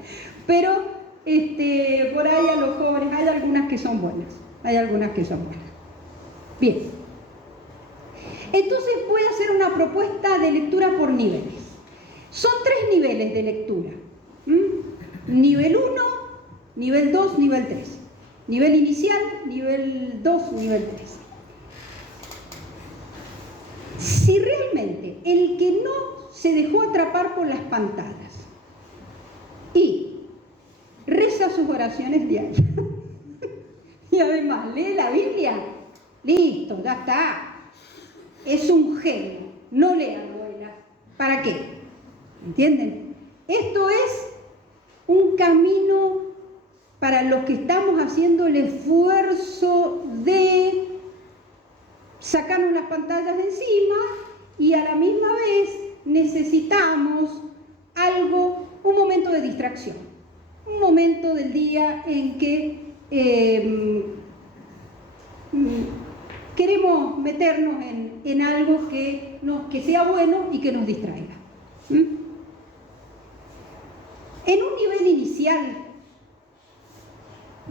pero por ahí a los jóvenes hay algunas que son buenas, Bien, entonces voy a hacer una propuesta de lectura por niveles. Son 3 niveles de lectura. Nivel 1, nivel 2, nivel 3. Nivel inicial, nivel 2, nivel 3. Si realmente el que no se dejó atrapar por las pantallas y reza sus oraciones diarias y además lee la Biblia, listo, ya está. Es un genio. No lea novelas. ¿Para qué? ¿Entienden? Esto es un camino para los que estamos haciendo el esfuerzo de sacarnos las pantallas de encima y a la misma vez necesitamos algo, un momento de distracción, un momento del día en que queremos meternos en algo que sea bueno y que nos distraiga. En un nivel inicial,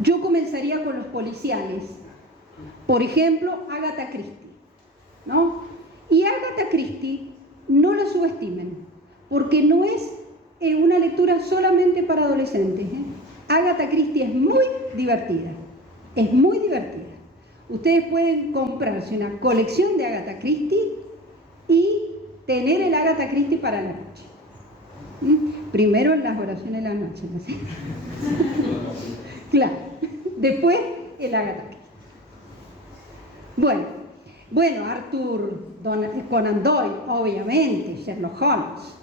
yo comenzaría con los policiales. Por ejemplo, Agatha Christie, ¿no? Y Agatha Christie no la subestimen, porque no es una lectura solamente para adolescentes. Agatha Christie es muy divertida, Ustedes pueden comprarse una colección de Agatha Christie y tener el Agatha Christie para la noche. Primero en las oraciones de la noche, ¿no sé? Claro, después el Agatha Christie. Bueno, Arthur Conan Doyle, obviamente, Sherlock Holmes.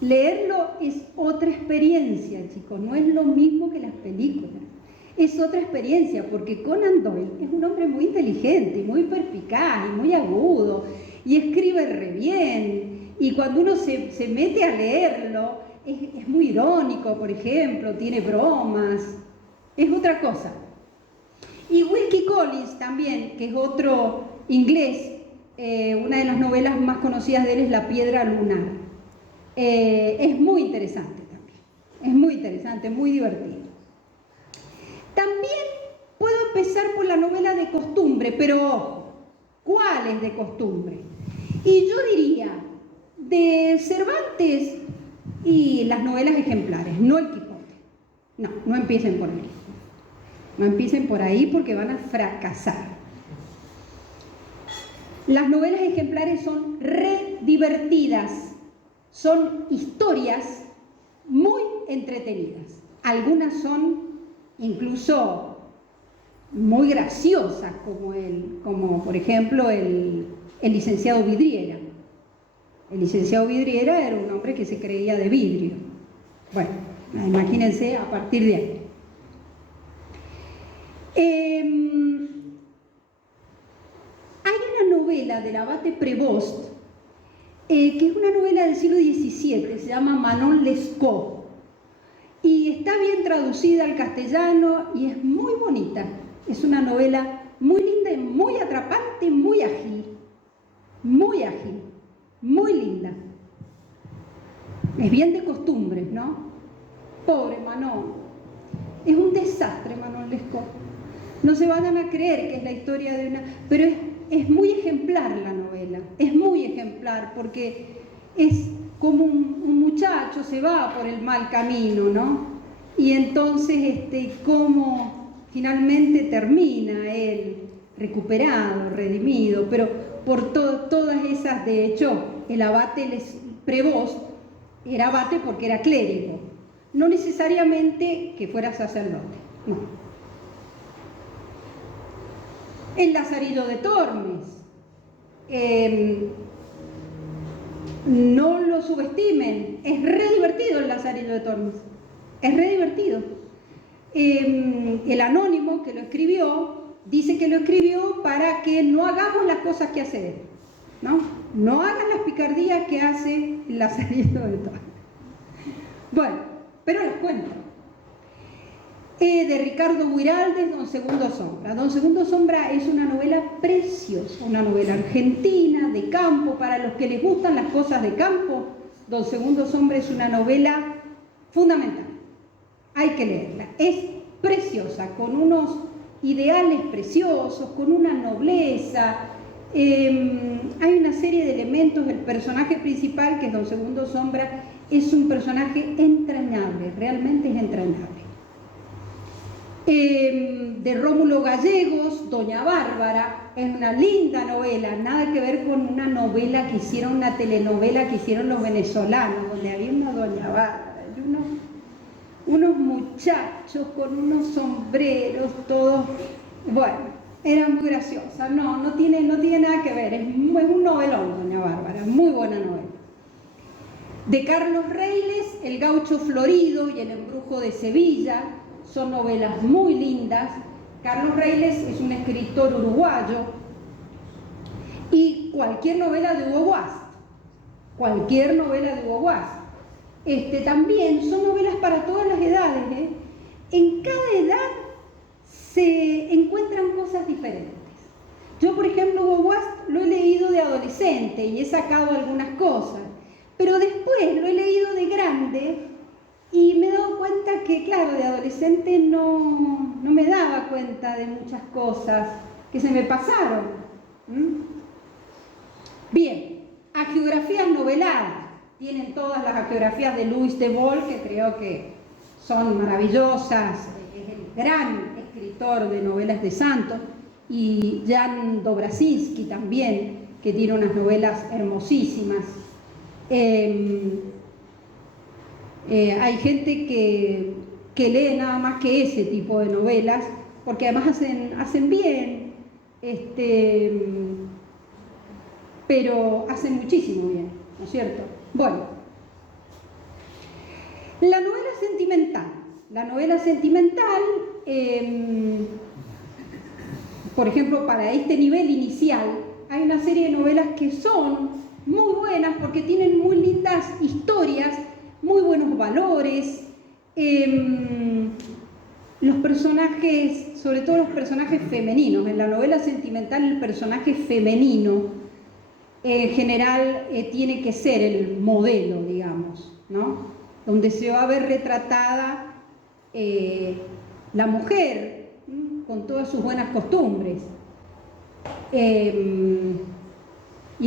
Leerlo es otra experiencia, chicos, no es lo mismo que las películas. Es otra experiencia, porque Conan Doyle es un hombre muy inteligente, y muy perspicaz, y muy agudo, y escribe re bien. Y cuando uno se mete a leerlo, es muy irónico, por ejemplo, tiene bromas, es otra cosa. Y Wilkie Collins también, que es otro inglés, una de las novelas más conocidas de él es La piedra lunar. Es muy interesante también, es muy interesante, muy divertido. También puedo empezar por la novela de costumbre, pero ojo, ¿cuál es de costumbre? Y yo diría, de Cervantes y las novelas ejemplares, no el Quijote. No empiecen por ahí. No empiecen por ahí porque van a fracasar. Las novelas ejemplares son re divertidas, son historias muy entretenidas. Algunas son incluso muy graciosas, como por ejemplo el licenciado Vidriera. El licenciado Vidriera era un hombre que se creía de vidrio. Bueno, imagínense a partir de ahí. Hay una novela del abate Prevost, que es una novela del siglo XVII, se llama Manon Lescaut, y está bien traducida al castellano y es muy bonita. Es una novela muy linda, muy atrapante, muy ágil, muy linda. Es bien de costumbres, ¿no? Pobre Manon. Es un desastre Manon Lescaut. No se vayan a creer que es la historia de una... Pero es muy ejemplar la novela, es muy ejemplar porque es como un muchacho se va por el mal camino, ¿no? Y entonces cómo finalmente termina él recuperado, redimido, pero por todas esas, de hecho, el abate Prevost era abate porque era clérigo, no necesariamente que fuera sacerdote, no. El Lazarillo de Tormes, no lo subestimen, es re divertido el Lazarillo de Tormes, es re divertido. El anónimo que lo escribió dice que lo escribió para que no hagamos las cosas que hace él, no hagan las picardías que hace el Lazarillo de Tormes. Bueno, pero les cuento. De Ricardo Guiraldes, Don Segundo Sombra. Don Segundo Sombra es una novela preciosa, una novela argentina, de campo, para los que les gustan las cosas de campo. Don Segundo Sombra es una novela fundamental, hay que leerla, es preciosa, con unos ideales preciosos, con una nobleza, hay una serie de elementos. El personaje principal, que es Don Segundo Sombra, es un personaje entrañable, realmente es entrañable. De Rómulo Gallegos, Doña Bárbara, es una linda novela, nada que ver con una novela que hicieron, una telenovela que hicieron los venezolanos, donde había una Doña Bárbara y unos muchachos con unos sombreros, todos, bueno, era muy graciosa. No tiene nada que ver, es un novelón, Doña Bárbara, muy buena novela. De Carlos Reiles, El Gaucho Florido y El Embrujo de Sevilla, son novelas muy lindas. Carlos Reiles es un escritor uruguayo, y cualquier novela de Hugo Guast, también son novelas para todas las edades, ¿eh? En cada edad se encuentran cosas diferentes. Yo, por ejemplo, Hugo Guast lo he leído de adolescente y he sacado algunas cosas, pero después lo he leído de grande y me he dado cuenta que, claro, de adolescente no me daba cuenta de muchas cosas que se me pasaron. Bien, hagiografías noveladas. Tienen todas las hagiografías de Louis de Wohl, que creo que son maravillosas. Es el gran escritor de novelas de Santos. Y Jan Dobrasinski también, que tiene unas novelas hermosísimas. Hay gente que lee nada más que ese tipo de novelas, porque además hacen bien, pero hacen muchísimo bien, ¿no es cierto? Bueno, la novela sentimental, por ejemplo, para este nivel inicial, hay una serie de novelas que son muy buenas porque tienen muy lindas historias, muy buenos valores. Los personajes, sobre todo los personajes femeninos, en la novela sentimental el personaje femenino en general tiene que ser el modelo, digamos, ¿no? Donde se va a ver retratada la mujer, con todas sus buenas costumbres, y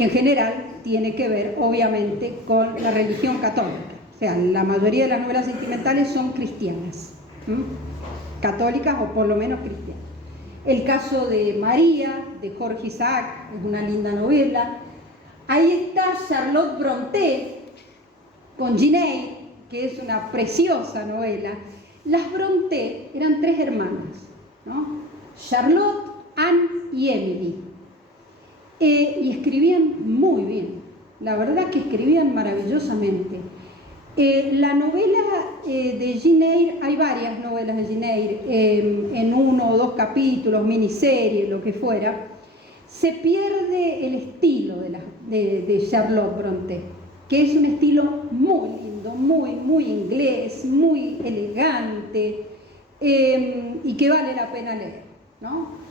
en general tiene que ver obviamente con la religión católica. O sea, la mayoría de las novelas sentimentales son cristianas, católicas o por lo menos cristianas. El caso de María, de Jorge Isaac, es una linda novela. Ahí está Charlotte Brontë con Jane Eyre, que es una preciosa novela. Las Brontë eran 3 hermanas, ¿no? Charlotte, Anne y Emily. Y escribían muy bien, la verdad que escribían maravillosamente. La novela de Jane Eyre, hay varias novelas de Jane Eyre, en 1 o 2 capítulos, miniserie, lo que fuera. Se pierde el estilo de Charlotte Brontë, que es un estilo muy lindo, muy inglés, muy elegante, y que vale la pena leer, ¿no?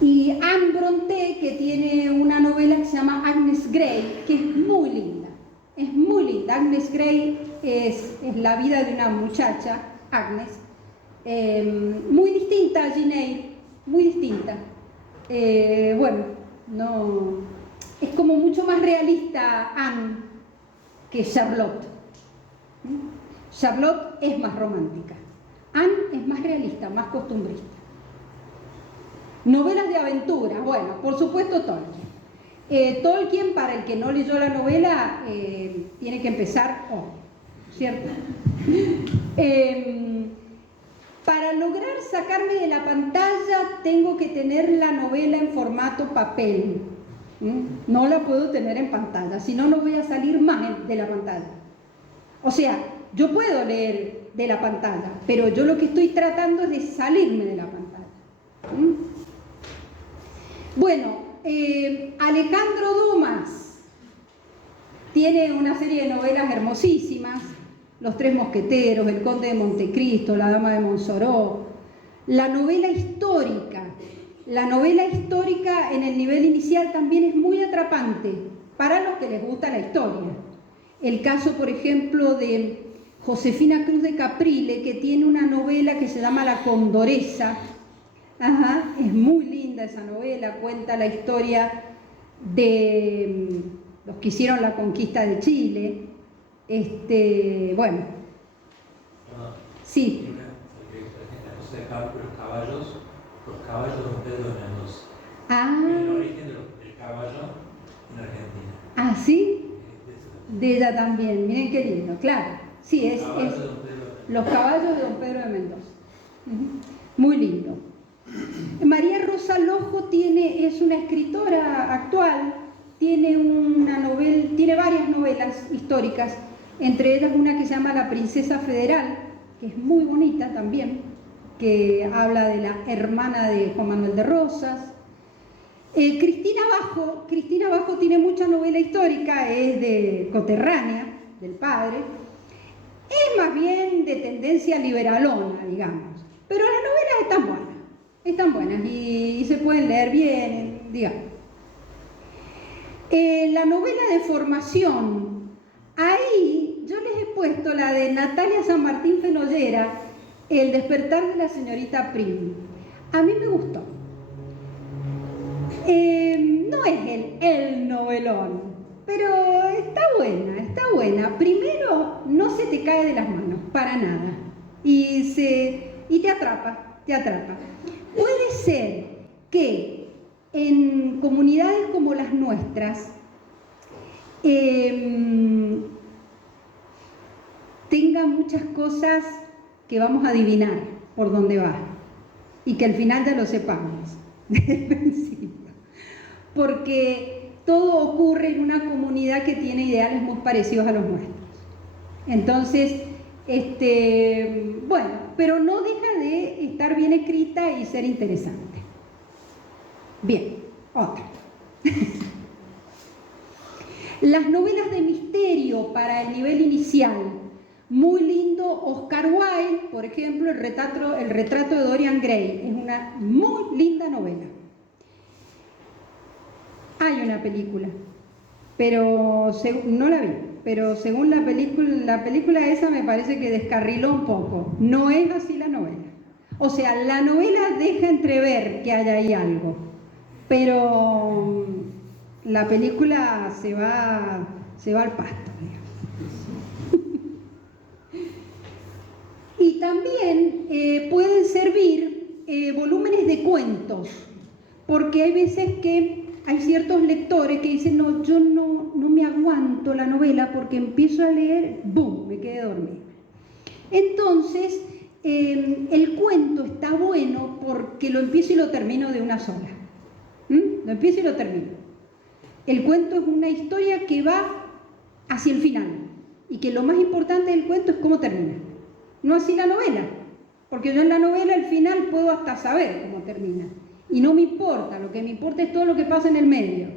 Y Anne Brontë, que tiene una novela que se llama Agnes Grey, que es muy linda. Es muy linda. Agnes Grey es la vida de una muchacha, Agnes, muy distinta a Jane Eyre, muy distinta. Bueno, no, es como mucho más realista Anne que Charlotte. Charlotte es más romántica. Anne es más realista, más costumbrista. Novelas de aventura, bueno, por supuesto Tolkien. Tolkien, para el que no leyó la novela, tiene que empezar hoy, ¿cierto? Para lograr sacarme de la pantalla tengo que tener la novela en formato papel. No la puedo tener en pantalla, si no, no voy a salir más de la pantalla. O sea, yo puedo leer de la pantalla, pero yo lo que estoy tratando es de salirme de la pantalla. Bueno, Alejandro Dumas tiene una serie de novelas hermosísimas. Los Tres Mosqueteros, El Conde de Montecristo, La Dama de Monsoreau. La novela histórica en el nivel inicial también es muy atrapante para los que les gusta la historia. El caso, por ejemplo, de Josefina Cruz de Caprile, que tiene una novela que se llama La Condoresa. Ajá, es muy linda esa novela, cuenta la historia de los que hicieron la conquista de Chile. Bueno, sí. Los caballos de Don Pedro de Mendoza. Ah. El origen del caballo en Argentina. Ah, ¿sí? De ella también, miren qué lindo, claro. Sí, es Los caballos de Don Pedro de Mendoza. Muy lindo. María Rosa Lojo es una escritora actual, tiene varias novelas históricas, entre ellas una que se llama La Princesa Federal, que es muy bonita también, que habla de la hermana de Juan Manuel de Rosas. Cristina Bajo tiene mucha novela histórica, es coterránea del padre, es más bien de tendencia liberalona, digamos, pero las novelas están buenas y se pueden leer bien, digamos. La novela de formación, ahí yo les he puesto la de Natalia San Martín Fenollera, El despertar de la señorita Prim. A mí me gustó. No es el novelón, pero está buena. Primero, no se te cae de las manos, para nada. Y te atrapa. Puede ser que en comunidades como las nuestras tenga muchas cosas que vamos a adivinar por dónde va y que al final ya lo sepamos desde el principio, porque todo ocurre en una comunidad que tiene ideales muy parecidos a los nuestros. Entonces, bueno, pero no deja de estar bien escrita y ser interesante. Bien, otra. Las novelas de misterio para el nivel inicial. Muy lindo, Oscar Wilde, por ejemplo, el retrato de Dorian Gray. Es una muy linda novela. Hay una película, pero no la vi, pero según la película esa me parece que descarriló un poco. No es así la novela. O sea, la novela deja entrever que hay ahí algo, pero la película se va al pasto, digamos. Y también pueden servir volúmenes de cuentos, porque hay veces que hay ciertos lectores que dicen, no, yo no me aguanto la novela porque empiezo a leer, ¡boom!, me quedé dormida. Entonces, el cuento está bueno porque lo empiezo y lo termino de una sola. Lo empiezo y lo termino. El cuento es una historia que va hacia el final y que lo más importante del cuento es cómo termina. No así la novela, porque yo en la novela al final puedo hasta saber cómo termina y no me importa, lo que me importa es todo lo que pasa en el medio.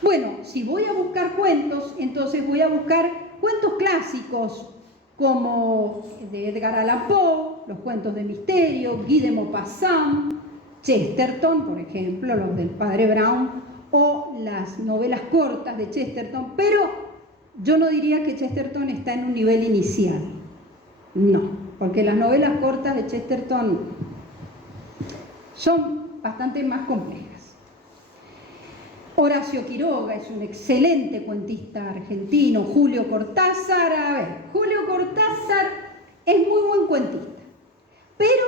Bueno, si voy a buscar cuentos, entonces voy a buscar cuentos clásicos como de Edgar Allan Poe, los cuentos de misterio, Guy de Maupassant, Chesterton, por ejemplo, los del Padre Brown, o las novelas cortas de Chesterton, pero yo no diría que Chesterton está en un nivel inicial. No, porque las novelas cortas de Chesterton son bastante más complejas. Horacio Quiroga es un excelente cuentista argentino. Julio Cortázar, Julio Cortázar es muy buen cuentista, pero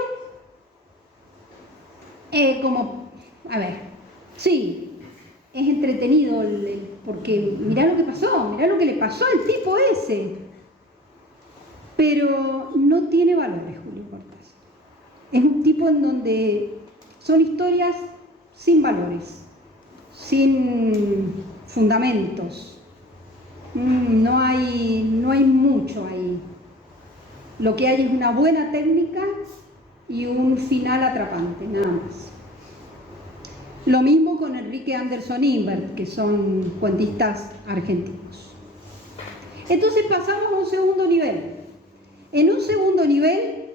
sí, es entretenido porque mirá lo que pasó, mirá lo que le pasó al tipo ese, pero no tiene valores Julio Cortázar. Es un tipo en donde son historias sin valores, sin fundamentos, no hay mucho ahí. Lo que hay es una buena técnica y un final atrapante, nada más. Lo mismo con Enrique Anderson Imbert, que son cuentistas argentinos. Entonces pasamos a un segundo nivel. En un segundo nivel,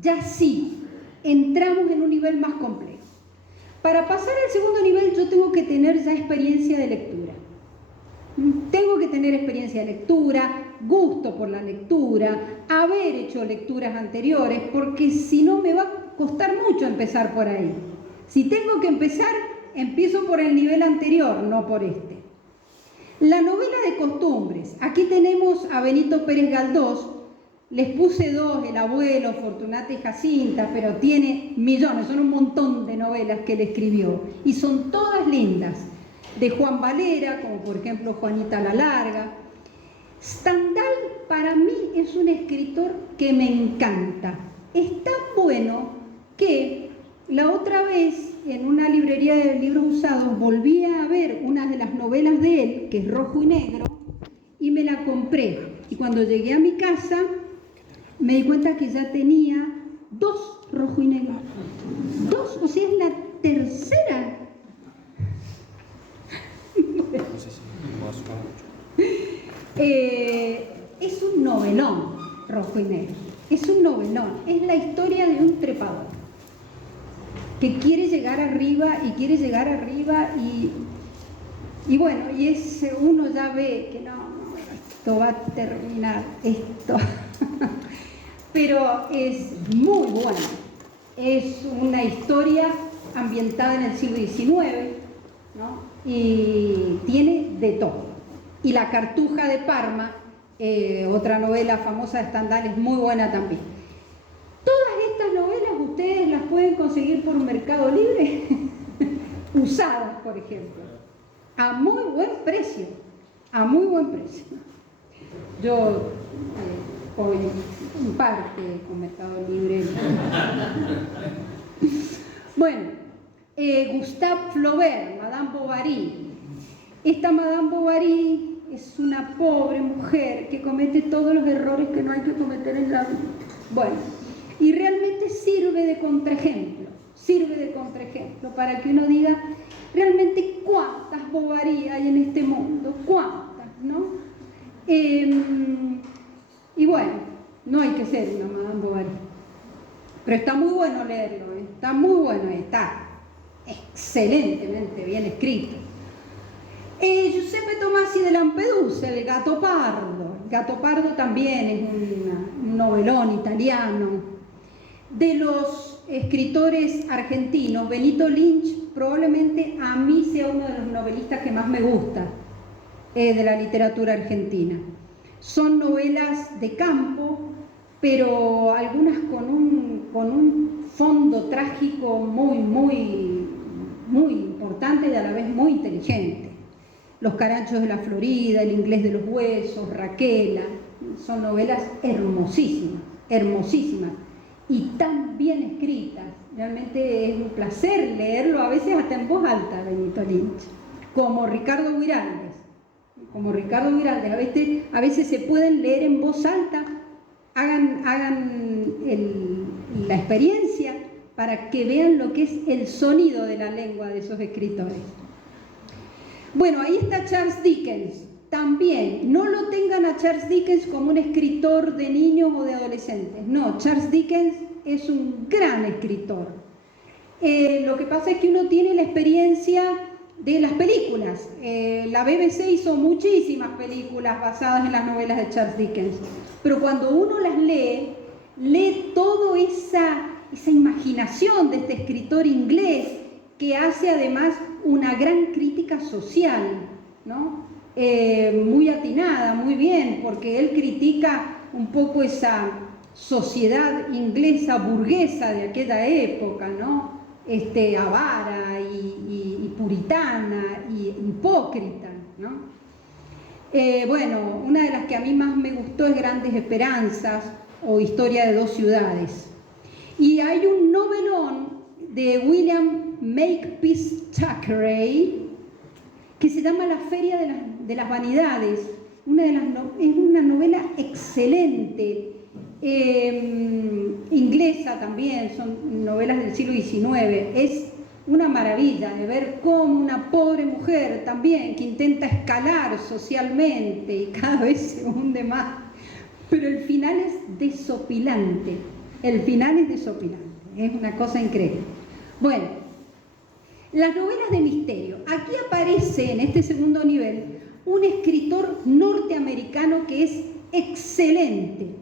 ya sí, entramos en un nivel más complejo. Para pasar al segundo nivel yo tengo que tener ya experiencia de lectura. Tengo que tener experiencia de lectura, gusto por la lectura, haber hecho lecturas anteriores, porque si no me va a costar mucho empezar por ahí. Si tengo que empezar, empiezo por el nivel anterior, no por este. La novela de costumbres. Aquí tenemos a Benito Pérez Galdós. Les puse dos, El abuelo, Fortunata y Jacinta, pero tiene millones, son un montón de novelas que él escribió. Y son todas lindas. De Juan Valera, como por ejemplo Juanita la Larga. Stendhal para mí es un escritor que me encanta. Es tan bueno que la otra vez en una librería de libros usados volví a ver una de las novelas de él, que es Rojo y Negro, y me la compré. Y cuando llegué a mi casa me di cuenta que ya tenía 2 Rojo y Negro. 2, o sea, es la tercera. Es un novelón, Rojo y Negro. Es un novelón. Es la historia de un trepador que quiere llegar arriba y quiere llegar arriba y bueno, y uno ya ve que no, esto va a terminar, esto. Pero es muy bueno. Es una historia ambientada en el siglo XIX, ¿no? Y tiene de todo. Y La Cartuja de Parma, otra novela famosa de Stendhal, es muy buena también. Todas estas novelas ustedes las pueden conseguir por Mercado Libre, usadas, por ejemplo, a muy buen precio, Yo voy en parte con Mercado Libre. Bueno, Gustave Flaubert, Madame Bovary. Esta Madame Bovary es una pobre mujer que comete todos los errores que no hay que cometer en la vida. Bueno, y realmente sirve de contraejemplo para que uno diga realmente cuántas Bovary hay en este mundo, cuántas, ¿no? Y bueno, no hay que ser una Madame Bovary, pero está muy bueno leerlo, está muy bueno, está excelentemente bien escrito. Giuseppe Tomasi de Lampedusa, El gato pardo. El gato pardo también es un novelón italiano. De los escritores argentinos, Benito Lynch probablemente a mí sea uno de los novelistas que más me gusta de la literatura argentina. Son novelas de campo, pero algunas con un fondo trágico muy importante y a la vez muy inteligente. Los caranchos de la Florida, El inglés de los huesos, Raquela, son novelas hermosísimas, hermosísimas y tan bien escritas. Realmente es un placer leerlo, a veces hasta en voz alta, Benito Lynch, como Ricardo Guiraldes. A veces se pueden leer en voz alta, hagan la experiencia para que vean lo que es el sonido de la lengua de esos escritores. Bueno, ahí está Charles Dickens. También, no lo tengan a Charles Dickens como un escritor de niños o de adolescentes. No, Charles Dickens es un gran escritor. Lo que pasa es que uno tiene la experiencia de las películas. La BBC hizo muchísimas películas basadas en las novelas de Charles Dickens. Pero cuando uno las lee toda esa imaginación de este escritor inglés que hace además una gran crítica social, ¿no? Muy atinada, muy bien, porque él critica un poco esa sociedad inglesa burguesa de aquella época, ¿no? Avara y puritana y hipócrita, ¿no? Bueno, una de las que a mí más me gustó es Grandes Esperanzas o Historia de dos ciudades. Y hay un novelón de William Makepeace Thackeray que se llama La Feria de las Vanidades. Es una novela excelente, inglesa también, son novelas del siglo XIX. Es una maravilla de ver cómo una pobre mujer también que intenta escalar socialmente y cada vez se hunde más, pero el final es desopilante, el final es desopilante, es una cosa increíble. Bueno, las novelas de misterio. Aquí aparece en este segundo nivel un escritor norteamericano que es excelente,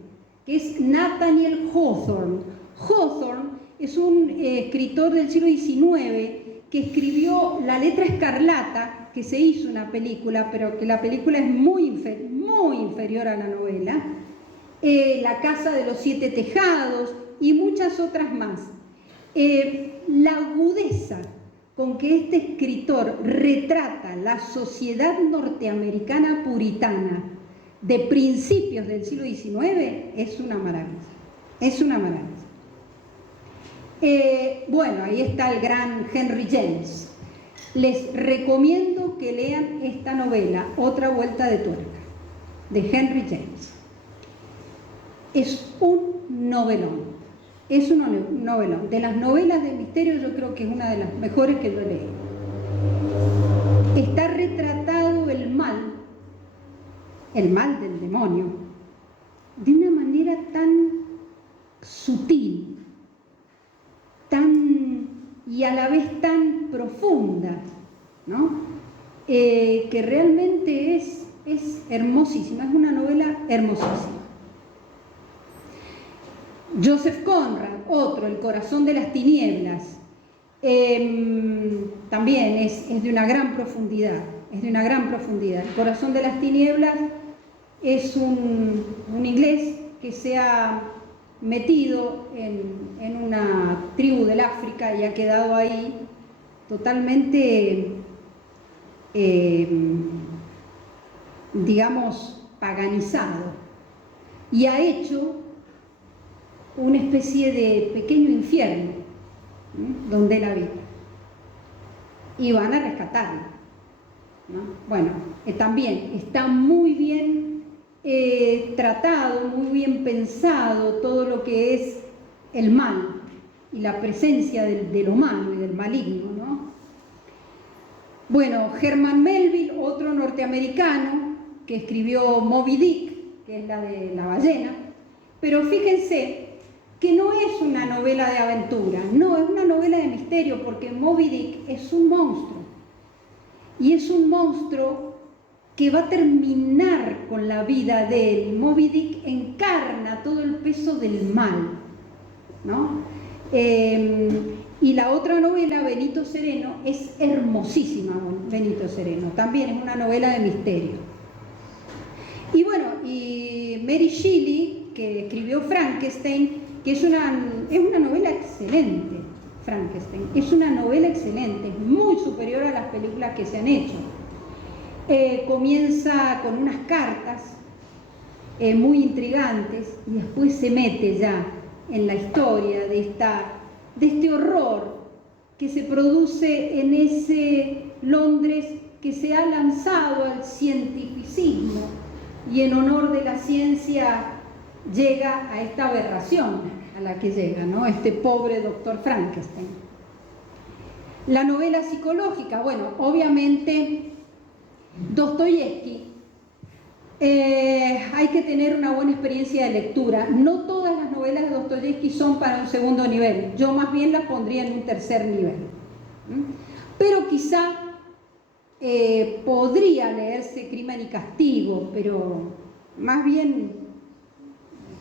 que es Nathaniel Hawthorne. Hawthorne es un escritor del siglo XIX que escribió La letra escarlata, que se hizo una película, pero que la película es muy inferior a la novela, La casa de los siete tejados y muchas otras más. La agudeza con que este escritor retrata la sociedad norteamericana puritana de principios del siglo XIX es una maravilla, es una maravilla. Bueno, ahí está el gran Henry James. Les recomiendo que lean esta novela, Otra vuelta de tuerca, de Henry James. Es un novelón. Es un novelón. De las novelas de misterio yo creo que es una de las mejores que yo he leído. Está retratado el mal del demonio, de una manera tan sutil, y a la vez tan profunda, ¿no? Que realmente es hermosísima, es una novela hermosísima. Joseph Conrad, otro, El corazón de las tinieblas, también es de una gran profundidad, El corazón de las tinieblas es un inglés que se ha metido en una tribu del África y ha quedado ahí totalmente, digamos, paganizado, y ha hecho una especie de pequeño infierno, ¿no?, donde él habita, y van a rescatarlo, ¿no? Bueno, también está muy bien tratado, muy bien pensado todo lo que es el mal y la presencia de lo malo y del maligno, ¿no? Bueno, Herman Melville, otro norteamericano que escribió Moby Dick, que es la de la ballena, pero fíjense que no es una novela de aventura, no, es una novela de misterio, porque Moby Dick es un monstruo, y es un monstruo que va a terminar con la vida de él. Moby Dick encarna todo el peso del mal, ¿no? Y la otra novela, Benito Sereno, es hermosísima, Benito Sereno, también es una novela de misterio. Y bueno, y Mary Shelley, que escribió Frankenstein, que es una novela excelente, Frankenstein, es una novela excelente, es muy superior a las películas que se han hecho. Comienza con unas cartas muy intrigantes y después se mete ya en la historia de este horror que se produce en ese Londres que se ha lanzado al cientificismo y en honor de la ciencia llega a esta aberración a la que llega, ¿no?, este pobre doctor Frankenstein. La novela psicológica, bueno, obviamente Dostoyevsky, hay que tener una buena experiencia de lectura. No todas las novelas de Dostoyevsky son para un segundo nivel, yo más bien las pondría en un tercer nivel, pero quizá podría leerse Crimen y Castigo, pero más bien,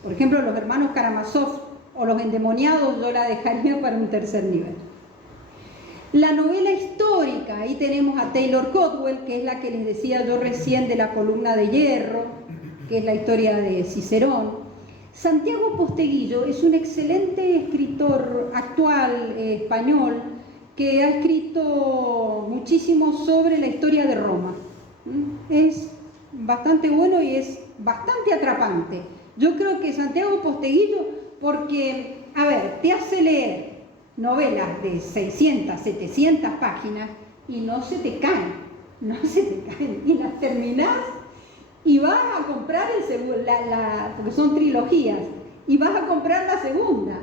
por ejemplo, Los hermanos Karamazov o Los endemoniados yo la dejaría para un tercer nivel. La novela histórica, ahí tenemos a Taylor Cotwell, que es la que les decía yo recién de La columna de hierro, que es la historia de Cicerón. Santiago Posteguillo es un excelente escritor actual español que ha escrito muchísimo sobre la historia de Roma. Es bastante bueno y es bastante atrapante. Yo creo que Santiago Posteguillo, porque, a ver, te hace leer novelas de 600, 700 páginas y no se te caen, y las terminás y vas a comprar porque son trilogías, y vas a comprar la segunda,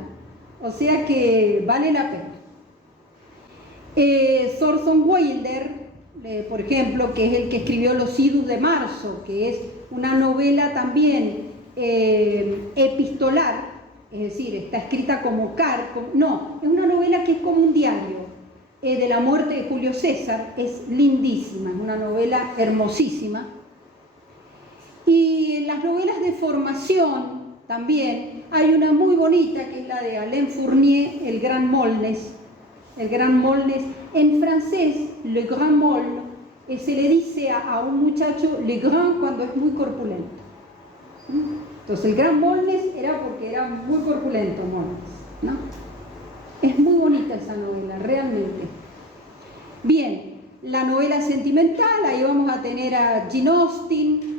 o sea que vale la pena. Thornton Wilder, por ejemplo, que es el que escribió Los idus de marzo, que es una novela también epistolar, es decir, está escrita como no, es una novela que es como un diario de la muerte de Julio César, es lindísima, es una novela hermosísima. Y en las novelas de formación también hay una muy bonita que es la de Alain Fournier, El Gran Molnes. El Gran Molnes, en francés, Le Grand Molne, se le dice a un muchacho Le Grand cuando es muy corpulento. Entonces el Gran Molnes era porque era muy corpulento, Molnes, ¿no? Es muy bonita esa novela, realmente. Bien, la novela sentimental, ahí vamos a tener a Jane Austen,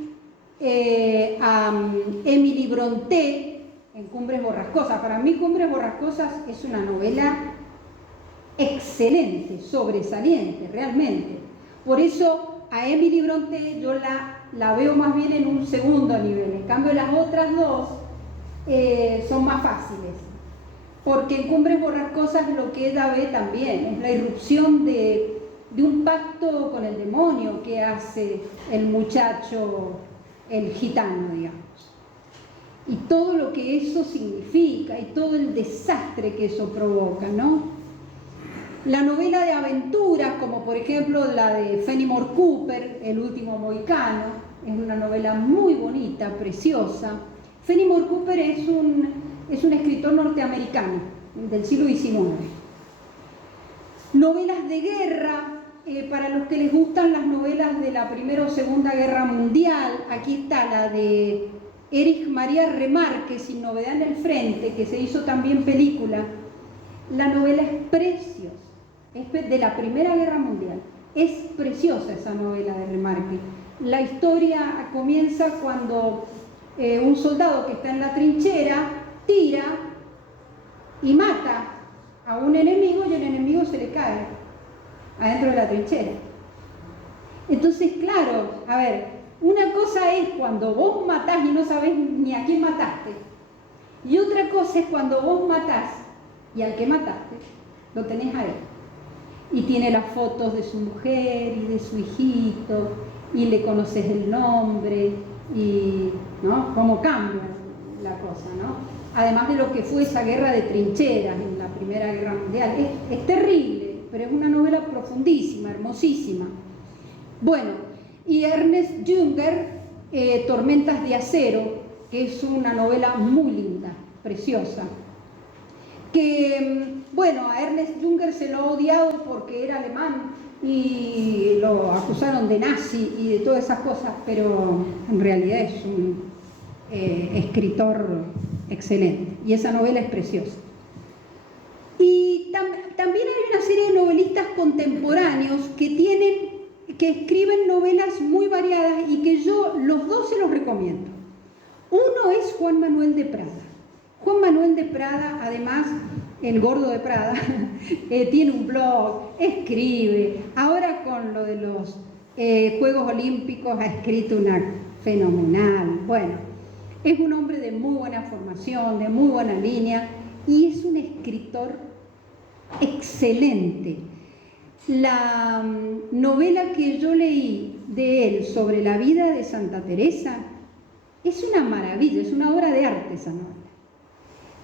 a Emily Brontë en Cumbres Borrascosas. Para mí Cumbres Borrascosas es una novela excelente, sobresaliente, realmente. Por eso a Emily Brontë yo la veo más bien en un segundo nivel. En cambio las otras dos son más fáciles. Porque en Cumbres Borrascosas lo que ella ve también es la irrupción de un pacto con el demonio que hace el muchacho, el gitano, digamos. Y todo lo que eso significa y todo el desastre que eso provoca, ¿no? La novela de aventuras, como por ejemplo la de Fenimore Cooper, El último mohicano, es una novela muy bonita, preciosa. Fenimore Cooper es un escritor norteamericano del siglo XIX. Novelas de guerra, para los que les gustan las novelas de la Primera o Segunda Guerra Mundial, aquí está la de Erich Maria Remarque, Sin novedad en el frente, que se hizo también película. La novela es preciosa, es de la Primera Guerra Mundial. Es preciosa esa novela de Remarque. La historia comienza cuando un soldado que está en la trinchera tira y mata a un enemigo y el enemigo se le cae adentro de la trinchera. Entonces, claro, a ver, una cosa es cuando vos matás y no sabés ni a quién mataste, y otra cosa es cuando vos matás y al que mataste lo tenés a él y tiene las fotos de su mujer y de su hijito y le conoces el nombre y ¿no? Cómo cambia la cosa, ¿no? Además de lo que fue esa guerra de trincheras en la Primera Guerra Mundial. Es terrible, pero es una novela profundísima, hermosísima. Bueno, y Ernest Junger, Tormentas de acero, que es una novela muy linda, preciosa, que, bueno, a Ernest Junger se lo ha odiado porque era alemán y lo acusaron de nazi y de todas esas cosas, pero en realidad es un escritor excelente y esa novela es preciosa. Y también hay una serie de novelistas contemporáneos que escriben novelas muy variadas y que yo los dos se los recomiendo. Uno es Juan Manuel de Prada. Juan Manuel de Prada, además, el gordo de Prada, tiene un blog, escribe, ahora con lo de los Juegos Olímpicos ha escrito una fenomenal. Bueno, es un hombre de muy buena formación, de muy buena línea y es un escritor excelente. La novela que yo leí de él sobre la vida de Santa Teresa es una maravilla, es una obra de arte esa novela.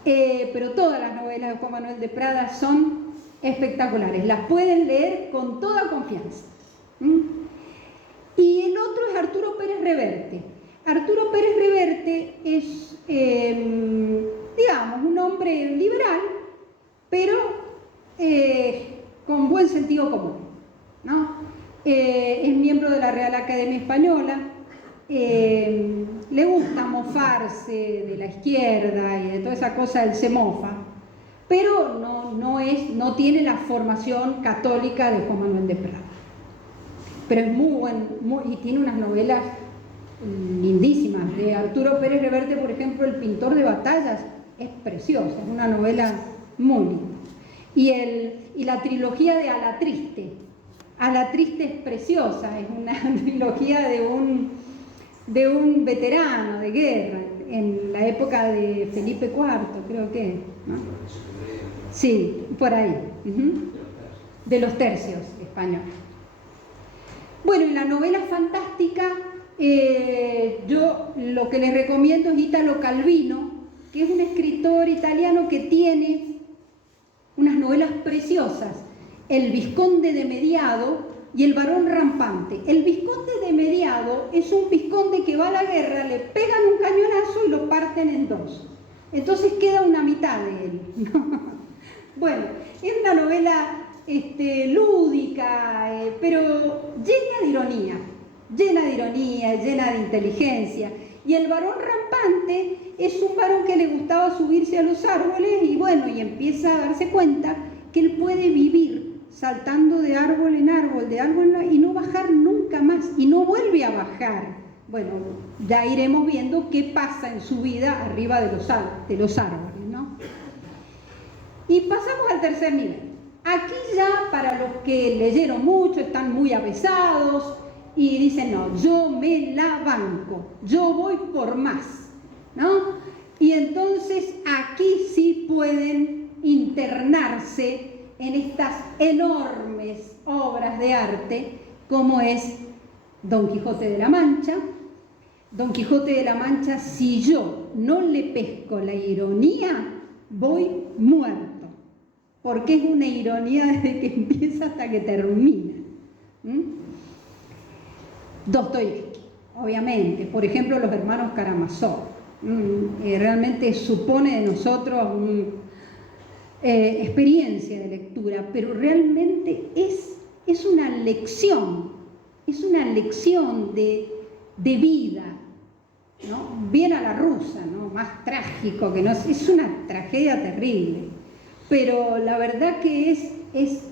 Pero todas las novelas de Juan Manuel de Prada son espectaculares, las pueden leer con toda confianza. Y el otro es Arturo Pérez Reverte. Arturo Pérez Reverte es, digamos, un hombre liberal, pero con buen sentido común, ¿no? Es miembro de la Real Academia Española, le gusta mofarse de la izquierda y de toda esa cosa, él se mofa, pero no tiene la formación católica de Juan Manuel de Prada. Pero es y tiene unas novelas lindísimas. De Arturo Pérez Reverte, por ejemplo, El pintor de batallas, es preciosa, es una novela muy linda. Y la trilogía de A la Triste. A la Triste es preciosa, es una trilogía de un veterano de guerra en la época de Felipe IV, creo que, ¿no? Sí, por ahí. de los tercios españoles. Bueno, en la novela fantástica, yo lo que les recomiendo es Italo Calvino, que es un escritor italiano que tiene unas novelas preciosas, El Vizconde de Mediado y El Barón Rampante. El Vizconde de Mediado es un vizconde que va a la guerra, le pegan un cañonazo y lo parten en dos. Entonces queda una mitad de él. Bueno, es una novela lúdica, pero llena de ironía, llena de inteligencia. Y el varón rampante es un varón que le gustaba subirse a los árboles y bueno, y empieza a darse cuenta que él puede vivir saltando de árbol en árbol, y no bajar nunca más, y no vuelve a bajar. Bueno, ya iremos viendo qué pasa en su vida arriba de los árboles, ¿no? Y pasamos al tercer nivel. Aquí ya, para los que leyeron mucho, están muy avesados y dicen, no, yo me la banco, yo voy por más, ¿no? Y entonces aquí sí pueden internarse en estas enormes obras de arte, como es Don Quijote de la Mancha. Don Quijote de la Mancha, si yo no le pesco la ironía, voy muerto, porque es una ironía desde que empieza hasta que termina. Dostoyevsky, obviamente, por ejemplo, los hermanos Karamazov, realmente supone de nosotros experiencia de lectura, pero realmente es una lección de vida, ¿no? Bien a la rusa, ¿no? Más trágico que no es una tragedia terrible, pero la verdad que es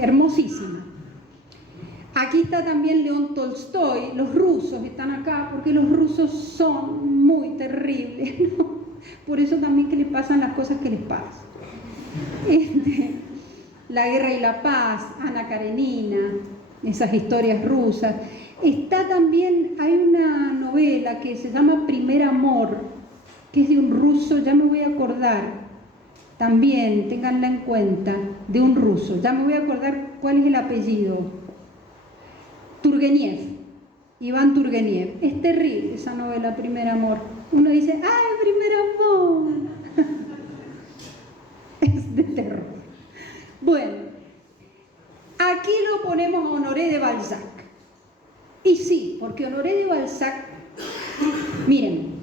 hermosísima. Aquí está también León Tolstoy. Los rusos están acá porque los rusos son muy terribles, ¿no? Por eso también que les pasan las cosas que les pasan. La Guerra y la Paz, Ana Karenina, esas historias rusas. Está también, hay una novela que se llama Primer Amor, que es de un ruso, ya me voy a acordar, también, ténganla en cuenta, de un ruso, ya me voy a acordar cuál es el apellido. Turgeniev, Iván Turgeniev. Es terrible esa novela, Primer Amor. Uno dice, ¡ay, primer amor! Es de terror. Bueno, aquí lo ponemos a Honoré de Balzac. Y sí, porque Honoré de Balzac, miren,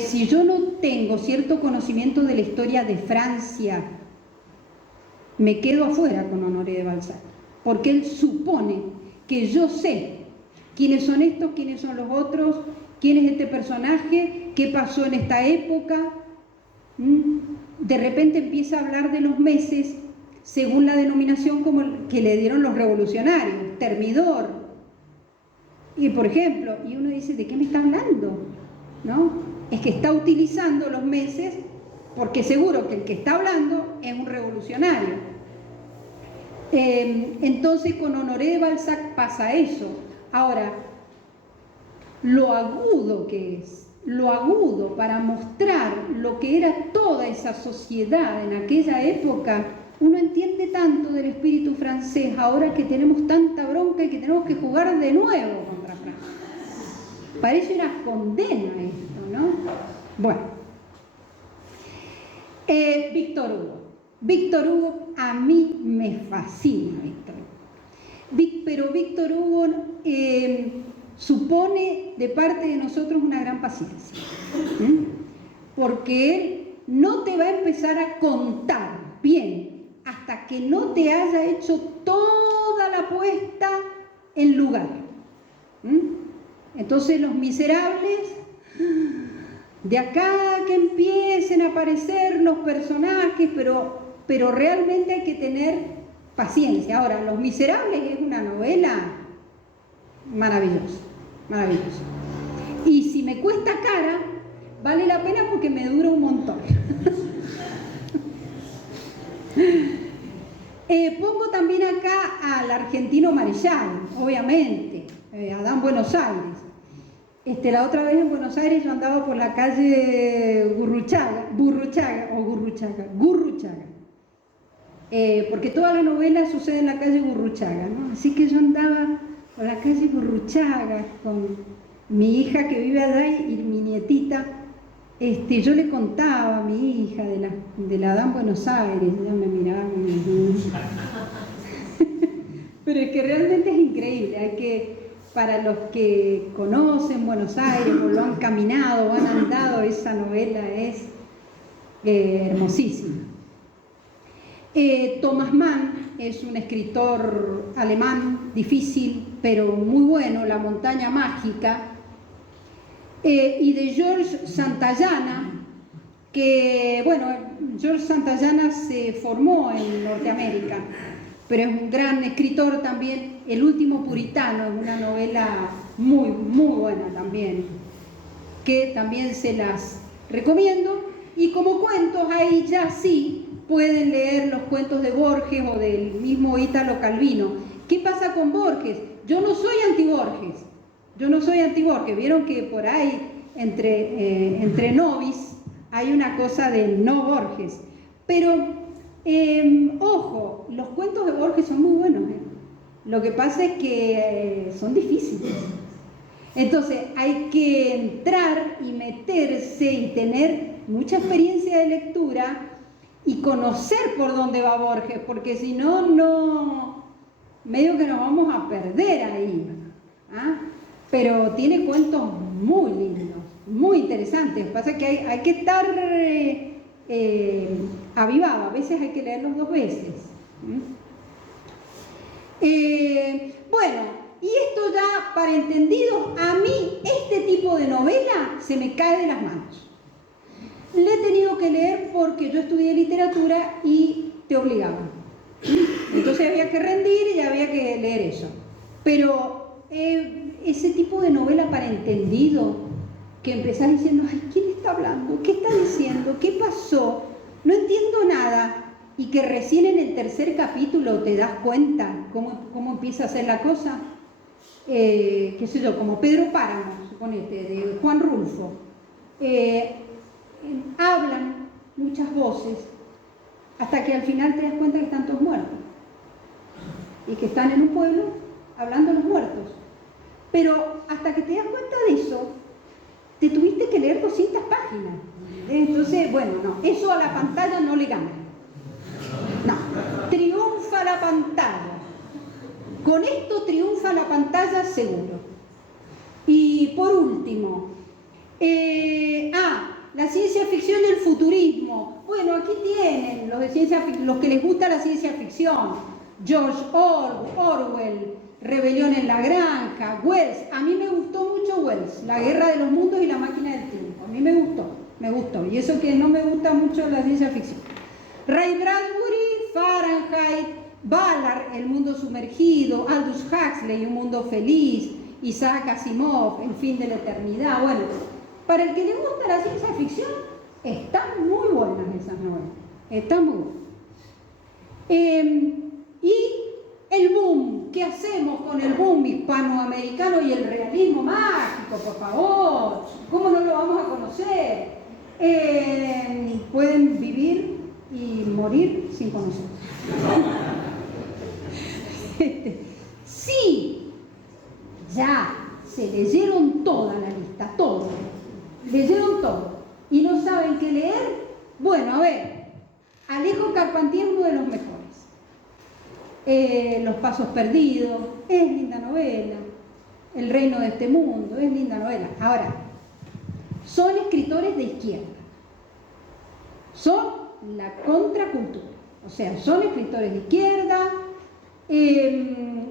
si yo no tengo cierto conocimiento de la historia de Francia, me quedo afuera con Honoré de Balzac, porque él supone que yo sé quiénes son estos, quiénes son los otros, quién es este personaje, qué pasó en esta época. De repente empieza a hablar de los meses según la denominación como que le dieron los revolucionarios, Termidor. Y por ejemplo, y uno dice, ¿de qué me está hablando? ¿No? Es que está utilizando los meses porque seguro que el que está hablando es un revolucionario. Entonces con Honoré de Balzac pasa eso. Ahora, lo agudo que es, lo agudo para mostrar lo que era toda esa sociedad en aquella época, uno entiende tanto del espíritu francés ahora que tenemos tanta bronca y que tenemos que jugar de nuevo contra Francia. Parece una condena esto, ¿no? Bueno, Víctor Hugo. Víctor Hugo, a mí me fascina Víctor Hugo. Pero Víctor Hugo supone de parte de nosotros una gran paciencia, porque él no te va a empezar a contar bien hasta que no te haya hecho toda la puesta en lugar. Entonces Los Miserables, de acá que empiecen a aparecer los personajes, pero realmente hay que tener paciencia. Ahora, Los Miserables es una novela maravillosa, maravillosa. Y si me cuesta cara, vale la pena porque me dura un montón. Pongo también acá al argentino Marechal, obviamente, Adán Buenos Aires. La otra vez en Buenos Aires yo andaba por la calle Gurruchaga. porque toda la novela sucede en la calle Gurruchaga, ¿no? Así que yo andaba por la calle Gurruchaga con mi hija que vive allá y mi nietita. Yo le contaba a mi hija de la Adán Buenos Aires, ella me miraba y me decía. Pero es que realmente es increíble, para los que conocen Buenos Aires o lo han caminado o han andado, esa novela es hermosísima. Thomas Mann es un escritor alemán, difícil, pero muy bueno, La montaña mágica, y de George Santayana, que, bueno, George Santayana se formó en Norteamérica, pero es un gran escritor también. El último puritano es una novela muy, muy buena también, que también se las recomiendo. Y como cuentos, ahí ya sí pueden leer los cuentos de Borges o del mismo Ítalo Calvino. ¿Qué pasa con Borges? Yo no soy anti-Borges. Vieron que por ahí, entre novis, hay una cosa del no Borges. Pero, ojo, los cuentos de Borges son muy buenos. Lo que pasa es que son difíciles. Entonces, hay que entrar y meterse y tener mucha experiencia de lectura y conocer por dónde va Borges, porque si no, medio que nos vamos a perder ahí. ¿Ah? Pero tiene cuentos muy lindos, muy interesantes. Lo que pasa es que hay que estar avivado, a veces hay que leerlos 2 veces. Bueno, y esto ya para entendidos, a mí este tipo de novela se me cae de las manos. Le he tenido que leer porque yo estudié literatura y te obligaban. Entonces había que rendir y había que leer eso. Pero ese tipo de novela para entendido, que empezás diciendo, ay, ¿quién está hablando? ¿Qué está diciendo? ¿Qué pasó? No entiendo nada. Y que recién en el 3er capítulo te das cuenta cómo empieza a ser la cosa. Qué sé yo, como Pedro Páramo, suponete, de Juan Rulfo. Hablan muchas voces hasta que al final te das cuenta que están todos muertos y que están en un pueblo hablando los muertos. Pero hasta que te das cuenta de eso, te tuviste que leer 200 páginas. Entonces, bueno, no, eso a la pantalla no le gana. No, triunfa la pantalla. Con esto triunfa la pantalla seguro. Y por último, la ciencia ficción y el futurismo. Bueno, aquí tienen los que les gusta la ciencia ficción. George Orwell, Rebelión en la Granja, Wells. A mí me gustó mucho Wells, La Guerra de los Mundos y La Máquina del Tiempo. A mí me gustó. Y eso que no me gusta mucho la ciencia ficción. Ray Bradbury, Fahrenheit, Ballard, El mundo sumergido, Aldous Huxley, Un mundo feliz, Isaac Asimov, El fin de la eternidad. Bueno, para el que le gusta la ciencia ficción, están muy buenas esas novelas. Están muy buenas. Y el boom, ¿qué hacemos con el boom hispanoamericano y el realismo mágico, por favor? ¿Cómo no lo vamos a conocer? Pueden vivir y morir sin conocer. Sí, ya se leyeron toda la lista, todo. Leyeron todo y no saben qué leer. Bueno, a ver, Alejo Carpentier es uno de los mejores. Los pasos perdidos, es linda novela. El reino de este mundo, es linda novela. Ahora, son escritores de izquierda. Son la contracultura. O sea, son escritores de izquierda,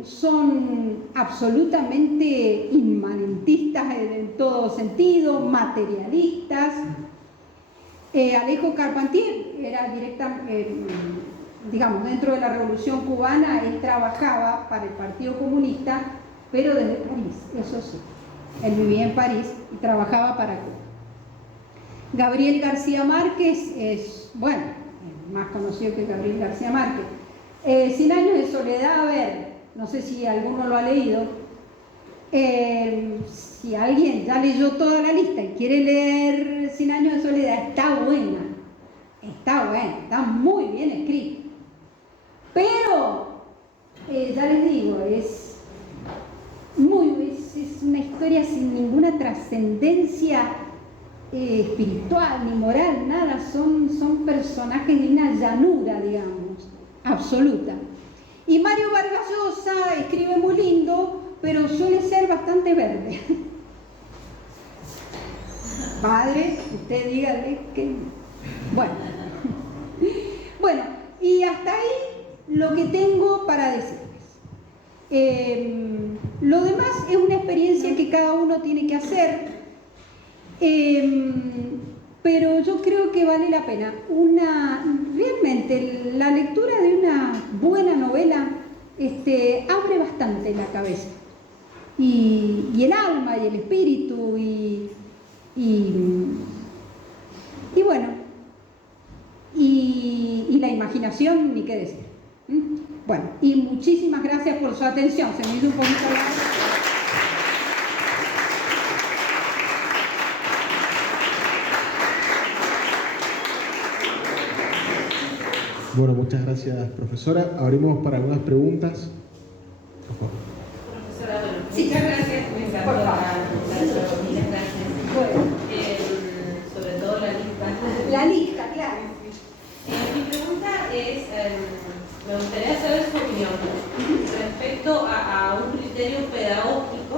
son absolutamente inmanentistas en todo sentido, materialistas. Alejo Carpentier era digamos, dentro de la Revolución Cubana, él trabajaba para el Partido Comunista, pero desde París, eso sí. Él vivía en París y trabajaba para Cuba. Gabriel García Márquez es, bueno, más conocido que Gabriel García Márquez. 100 años de soledad, a ver, no sé si alguno lo ha leído. Si alguien ya leyó toda la lista y quiere leer 100 años de soledad, está buena, está muy bien escrita. Pero, ya les digo, es una historia sin ninguna trascendencia espiritual ni moral, nada, son personajes de una llanura, digamos, absoluta. Y Mario Vargas Llosa escribe muy lindo, pero suele ser bastante verde. Padre, usted dígale que... Bueno, y hasta ahí lo que tengo para decirles. Lo demás es una experiencia que cada uno tiene que hacer, pero yo creo que vale la pena. Realmente la lectura de una buena novela abre bastante la cabeza y el alma y el espíritu y bueno, y la imaginación, ni qué decir. Bueno, y muchísimas gracias por su atención. Se me hizo un poquito largo. Bueno, muchas gracias, profesora. Abrimos para algunas preguntas. Por favor. Profesora, bueno, Sí. muchas gracias. Me encantó Por favor. muchas gracias. Bueno, Sobre todo la lista. la lista, claro. Mi pregunta es, me gustaría saber su opinión respecto a un criterio pedagógico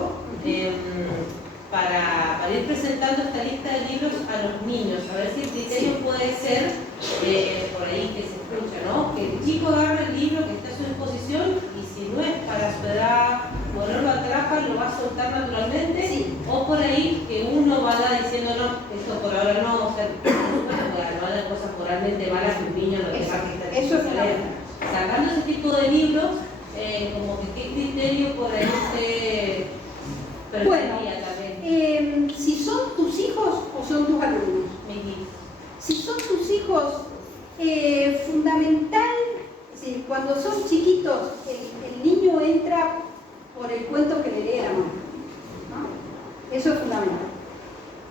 para ir presentando esta lista de libros a los niños, a ver si el criterio puede ser, por ahí que se escucha, ¿no? Que el chico agarre el libro que está a su disposición y si no es para su edad, o no lo atrapa, lo va a soltar naturalmente, Sí. o por ahí que uno vaya diciendo, no, esto por ahora no vamos a hacer, no hagan cosas moralmente malas que un niño no tenga que Eso es fundamental. Sacando ese tipo de libros, como que qué criterio por ahí se Bueno, también. si son tus hijos o son tus alumnos. Si son tus hijos, fundamental, sí, cuando son chiquitos, el niño entra por el cuento que le lee la mamá, ¿no? Eso es fundamental.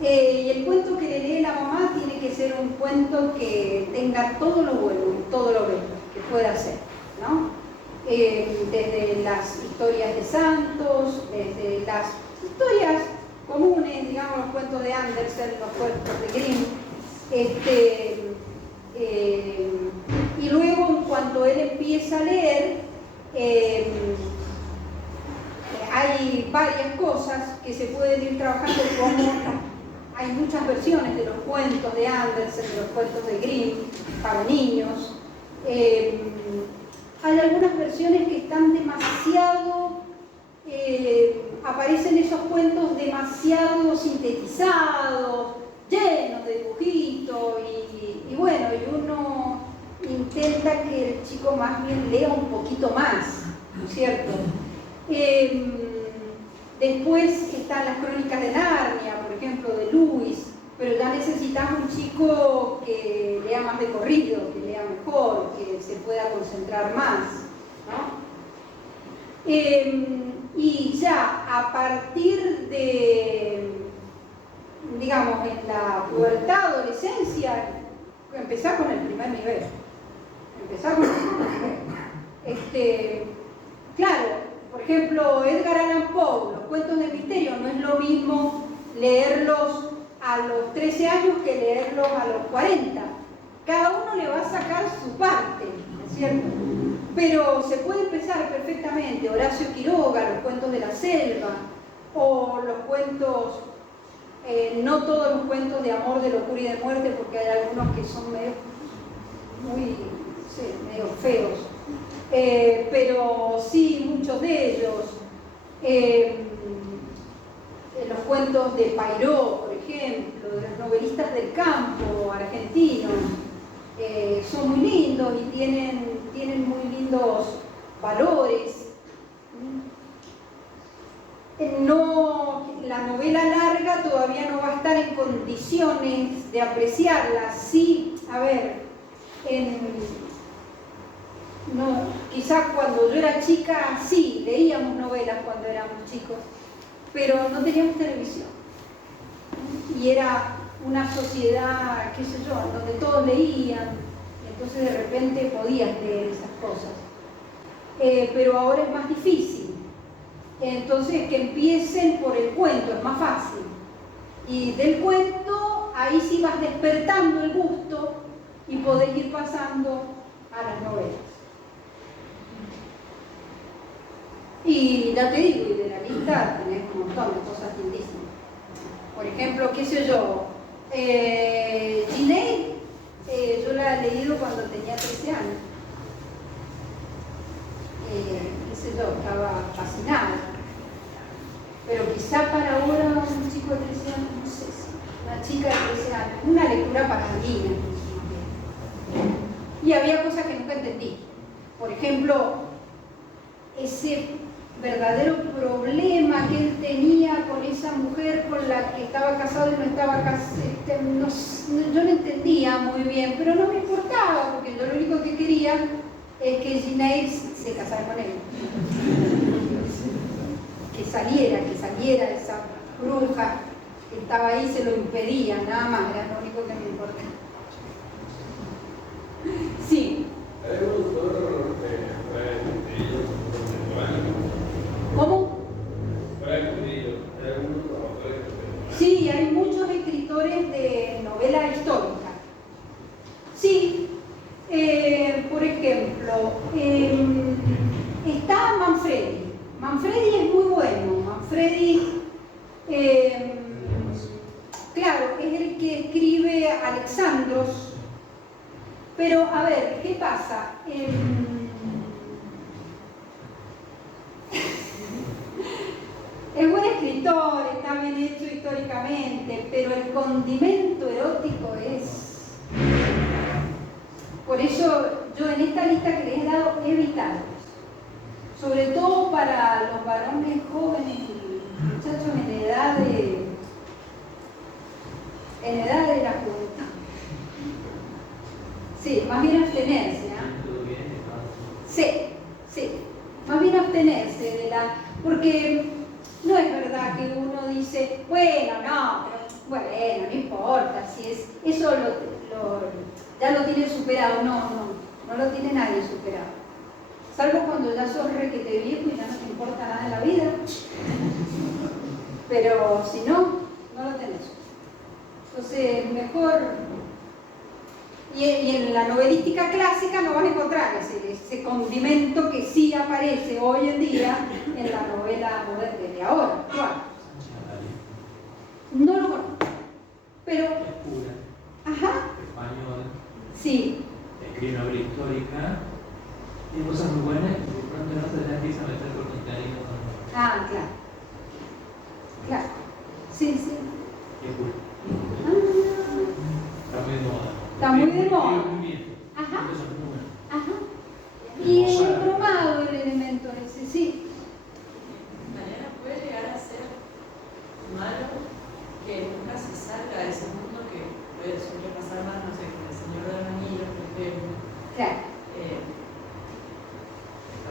Y el cuento que le lee la mamá tiene que ser un cuento que tenga todo lo bueno y todo lo bello que pueda ser, ¿no? Desde las historias de santos, desde las historias comunes, digamos, los cuentos de Andersen, los cuentos de Grimm, y luego cuando él empieza a leer, hay varias cosas que se pueden ir trabajando, como hay muchas versiones de los cuentos de Andersen, de los cuentos de Grimm para niños. Hay algunas versiones que están demasiado, aparecen esos cuentos demasiado sintetizados, llenos de dibujitos y bueno, y uno intenta que el chico más bien lea un poquito más, ¿no es cierto? Después están las crónicas de Narnia, por ejemplo, de Lewis, pero ya necesitas un chico que lea más de corrido, que lea mejor, que se pueda concentrar más, ¿no? Y ya a partir de, digamos, en la pubertad, adolescencia, empezar con el primer nivel. Claro, por ejemplo, Edgar Allan Poe, los cuentos de misterio, no es lo mismo leerlos a los 13 años que leerlos a los 40. Cada uno le va a sacar su parte, ¿no es cierto? Pero se puede empezar perfectamente. Horacio Quiroga, los cuentos de la selva, o los cuentos, no todos los cuentos de amor, de locura y de muerte, porque hay algunos que son medio feos. Pero sí, muchos de ellos. Los cuentos de Pairó, por ejemplo, de los novelistas del campo argentinos, son muy lindos y tienen muy lindos valores. La novela larga todavía no va a estar en condiciones de apreciarla. Sí, a ver, quizás cuando yo era chica, sí, leíamos novelas cuando éramos chicos, pero no teníamos televisión. Y era una sociedad, qué sé yo, donde todos leían, entonces de repente podías leer esas cosas. pero ahora es más difícil. Entonces, que empiecen por el cuento, es más fácil. Y del cuento, ahí sí vas despertando el gusto y podés ir pasando a las novelas. Y ya te digo, y de la lista tenés un montón de cosas lindísimas. Por ejemplo, qué sé yo, Jane Eyre, yo la he leído cuando tenía 13 años. Qué sé yo, estaba fascinada. Pero quizá para ahora un chico de 13 años, no sé, una chica de 13 años, una lectura para niñas. Y había cosas que nunca entendí. Por ejemplo, ese verdadero problema que él tenía con esa mujer con la que estaba casado y no estaba casado, yo no entendía muy bien, pero no me importaba, porque yo lo único que quería es que Jane Eyre se casara con él. Que saliera esa bruja que estaba ahí, se lo impedía, nada más, era lo único que me importaba. Sí. ¿Cómo? Sí, hay muchos escritores de novela histórica. Sí, por ejemplo, está Manfredi. Manfredi es muy bueno. Manfredi, claro, es el que escribe Alexandros. Pero, a ver, ¿qué pasa? Es buen escritor, está bien hecho históricamente, pero el condimento erótico es... Por eso yo en esta lista que les he dado he evitado eso. Sobre todo para los varones jóvenes y muchachos en edad de la juventud. Sí, más bien abstenerse. Sí, más bien abstenerse de la... Porque no es verdad que uno dice, bueno, no importa, si es eso ya lo tiene superado. No lo tiene nadie superado. Salvo cuando ya sos requete viejo y ya no te importa nada en la vida. Pero si no lo tenés. Entonces, mejor... Y en la novelística clásica no vas a encontrar ese condimento que sí aparece hoy en día en la novela moderna de ahora, actual. No lo conozco. Pero... Ajá. Español. Sí. Escribe novela histórica. Tiene cosas muy buenas y de pronto no se la empieza a meter por contenido. Ah, claro. Sí. Qué cool. Está muy de moda. Está muy de moda. Muy bien. Ajá. Eso es muy bueno. Ajá. Y el cromado, el elemento ese, sí. Mariana, puede llegar a ser malo que nunca se salga de ese mundo que puede sobrepasar más, no sé, con el Señor de los Anillos, por ejemplo. Claro.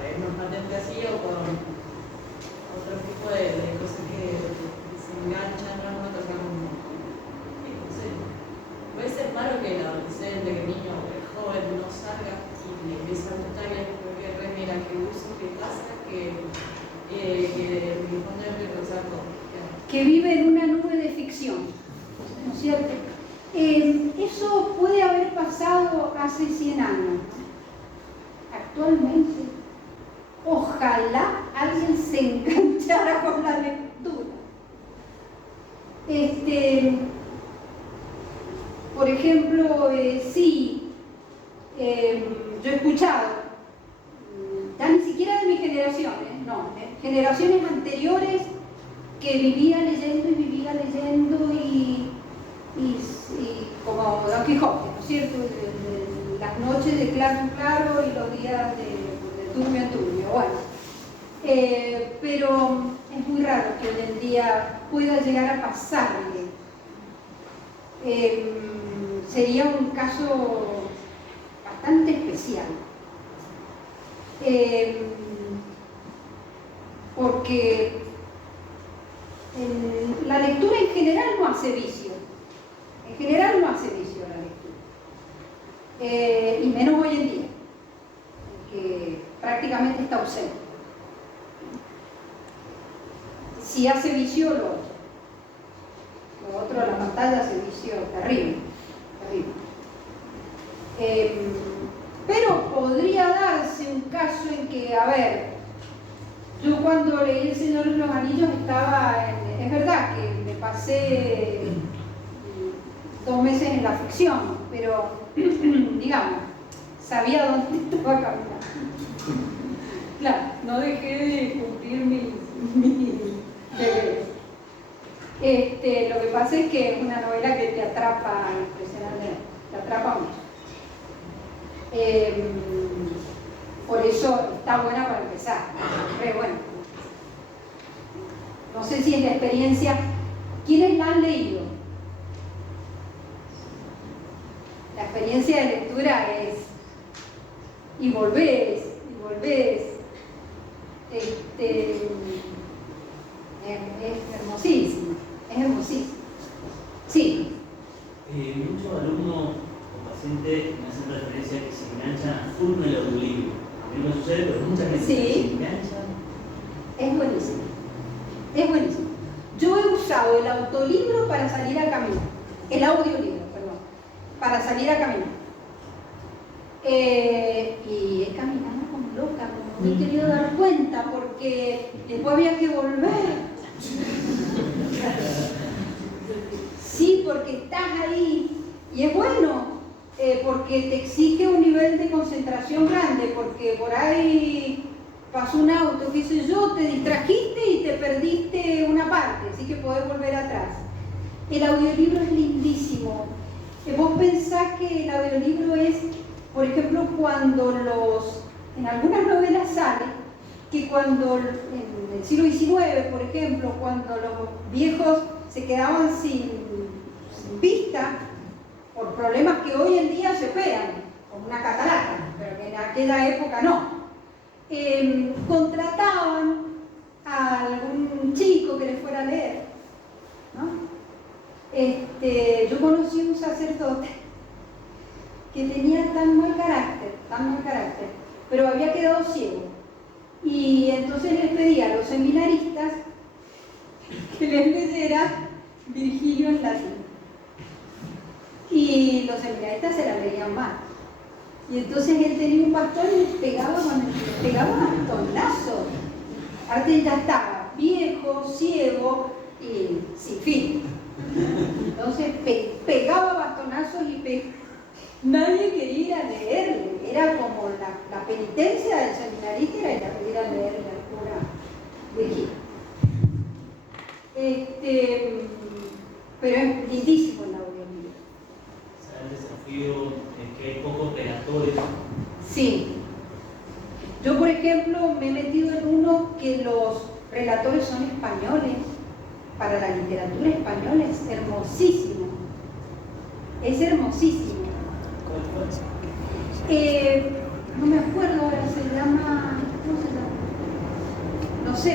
Es más patente así o con otro tipo de cosas que se enganchan, ¿no? No sé. Puede ser malo que el adolescente, que el niño o el joven no salga y le empieza a gustar y que remera, que uso, que pasa, que en el fondo es pensar todo. Que vive en una nube de ficción, ¿no es cierto? Eso puede haber pasado hace 100 años. Actualmente, ojalá alguien se enganchara con la lectura. Por ejemplo, sí, yo he escuchado, ya ni siquiera de mi generación, generaciones anteriores que vivía leyendo y como Don Quijote, ¿no es cierto? Las noches de claro en claro y los días de turbio en turbio, bueno. Pero es muy raro que hoy en día pueda llegar a pasarle. Sería un caso bastante especial. Porque la lectura en general no hace vicio. En general no hace vicio la lectura. Y menos hoy en día. Que prácticamente está ausente. Si hace vicio, lo otro de la pantalla hace vicio terrible, terrible. Pero podría darse un caso en que, a ver, yo cuando leí El Señor de los Anillos estaba, es verdad que me pasé 2 meses en la ficción, pero digamos, sabía dónde estaba caminando. Claro, no dejé de cumplir mi deberes. Lo que pasa es que es una novela que te atrapa impresionantemente, te atrapa mucho. Por eso está buena para empezar, re buena. No sé si es la experiencia. ¿Quiénes la han leído? La experiencia de lectura es y volvés, es hermosísimo, es hermosísimo. Sí. Muchos alumnos o pacientes me hacen referencia a que se enganchan a full con el audiolibro. A mí no sucede, pero mucha gente Sí. se engancha. Es buenísimo, es buenísimo. Yo he usado el autolibro para salir a caminar, el audiolibro, perdón, para salir a caminar. Y he caminado como loca, como me he querido dar cuenta, porque después había que volver. Sí, porque estás ahí, y es bueno, porque te exige un nivel de concentración grande, porque por ahí pasó un auto, qué sé yo, te distrajiste y te perdiste una parte, así que podés volver atrás. El audiolibro es lindísimo. Vos pensás que el audiolibro es, por ejemplo, cuando en algunas novelas sale que cuando en el siglo XIX, por ejemplo, cuando los viejos se quedaban sin vista por problemas que hoy en día se operan, como una catarata, pero que en aquella época no. Contrataban a algún chico que les fuera a leer, ¿no? Yo conocí un sacerdote que tenía tan mal carácter, pero había quedado ciego. Y entonces les pedía a los seminaristas que les leyera Virgilio en latín. Y los seminaristas se la leían mal. Y entonces él tenía un bastón y les pegaba bastonazos. Aparte ya estaba viejo, ciego y sin fin. Entonces pegaba bastonazos y nadie quería ir a leerle. Era como la penitencia del seminarista era ir a leerle al cura Virgilio. Pero es lindísimo el audiolibro. El desafío es que hay pocos relatores. Sí. Yo, por ejemplo, me he metido en uno que los relatores son españoles. Para la literatura española es hermosísimo. Es hermosísimo. No me acuerdo ahora, se llama. ¿Cómo se llama? No sé,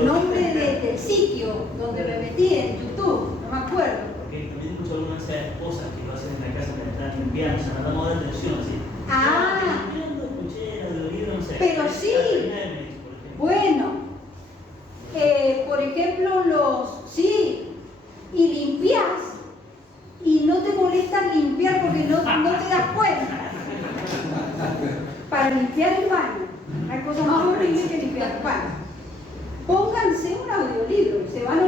el nombre del sitio donde me metí en YouTube, no me acuerdo. Porque también escucho algunas esposas que lo hacen en la casa mientras están limpiando, o sea, no damos de atención así. Ah, Limpiando, escuché el audiolibro, no sé. pero sí. Bueno, por ejemplo, sí, y limpias y no te molesta limpiar porque no te das cuenta. Para limpiar el baño, hay cosa más horrible que limpiar el baño. Pónganse un audiolibro y se van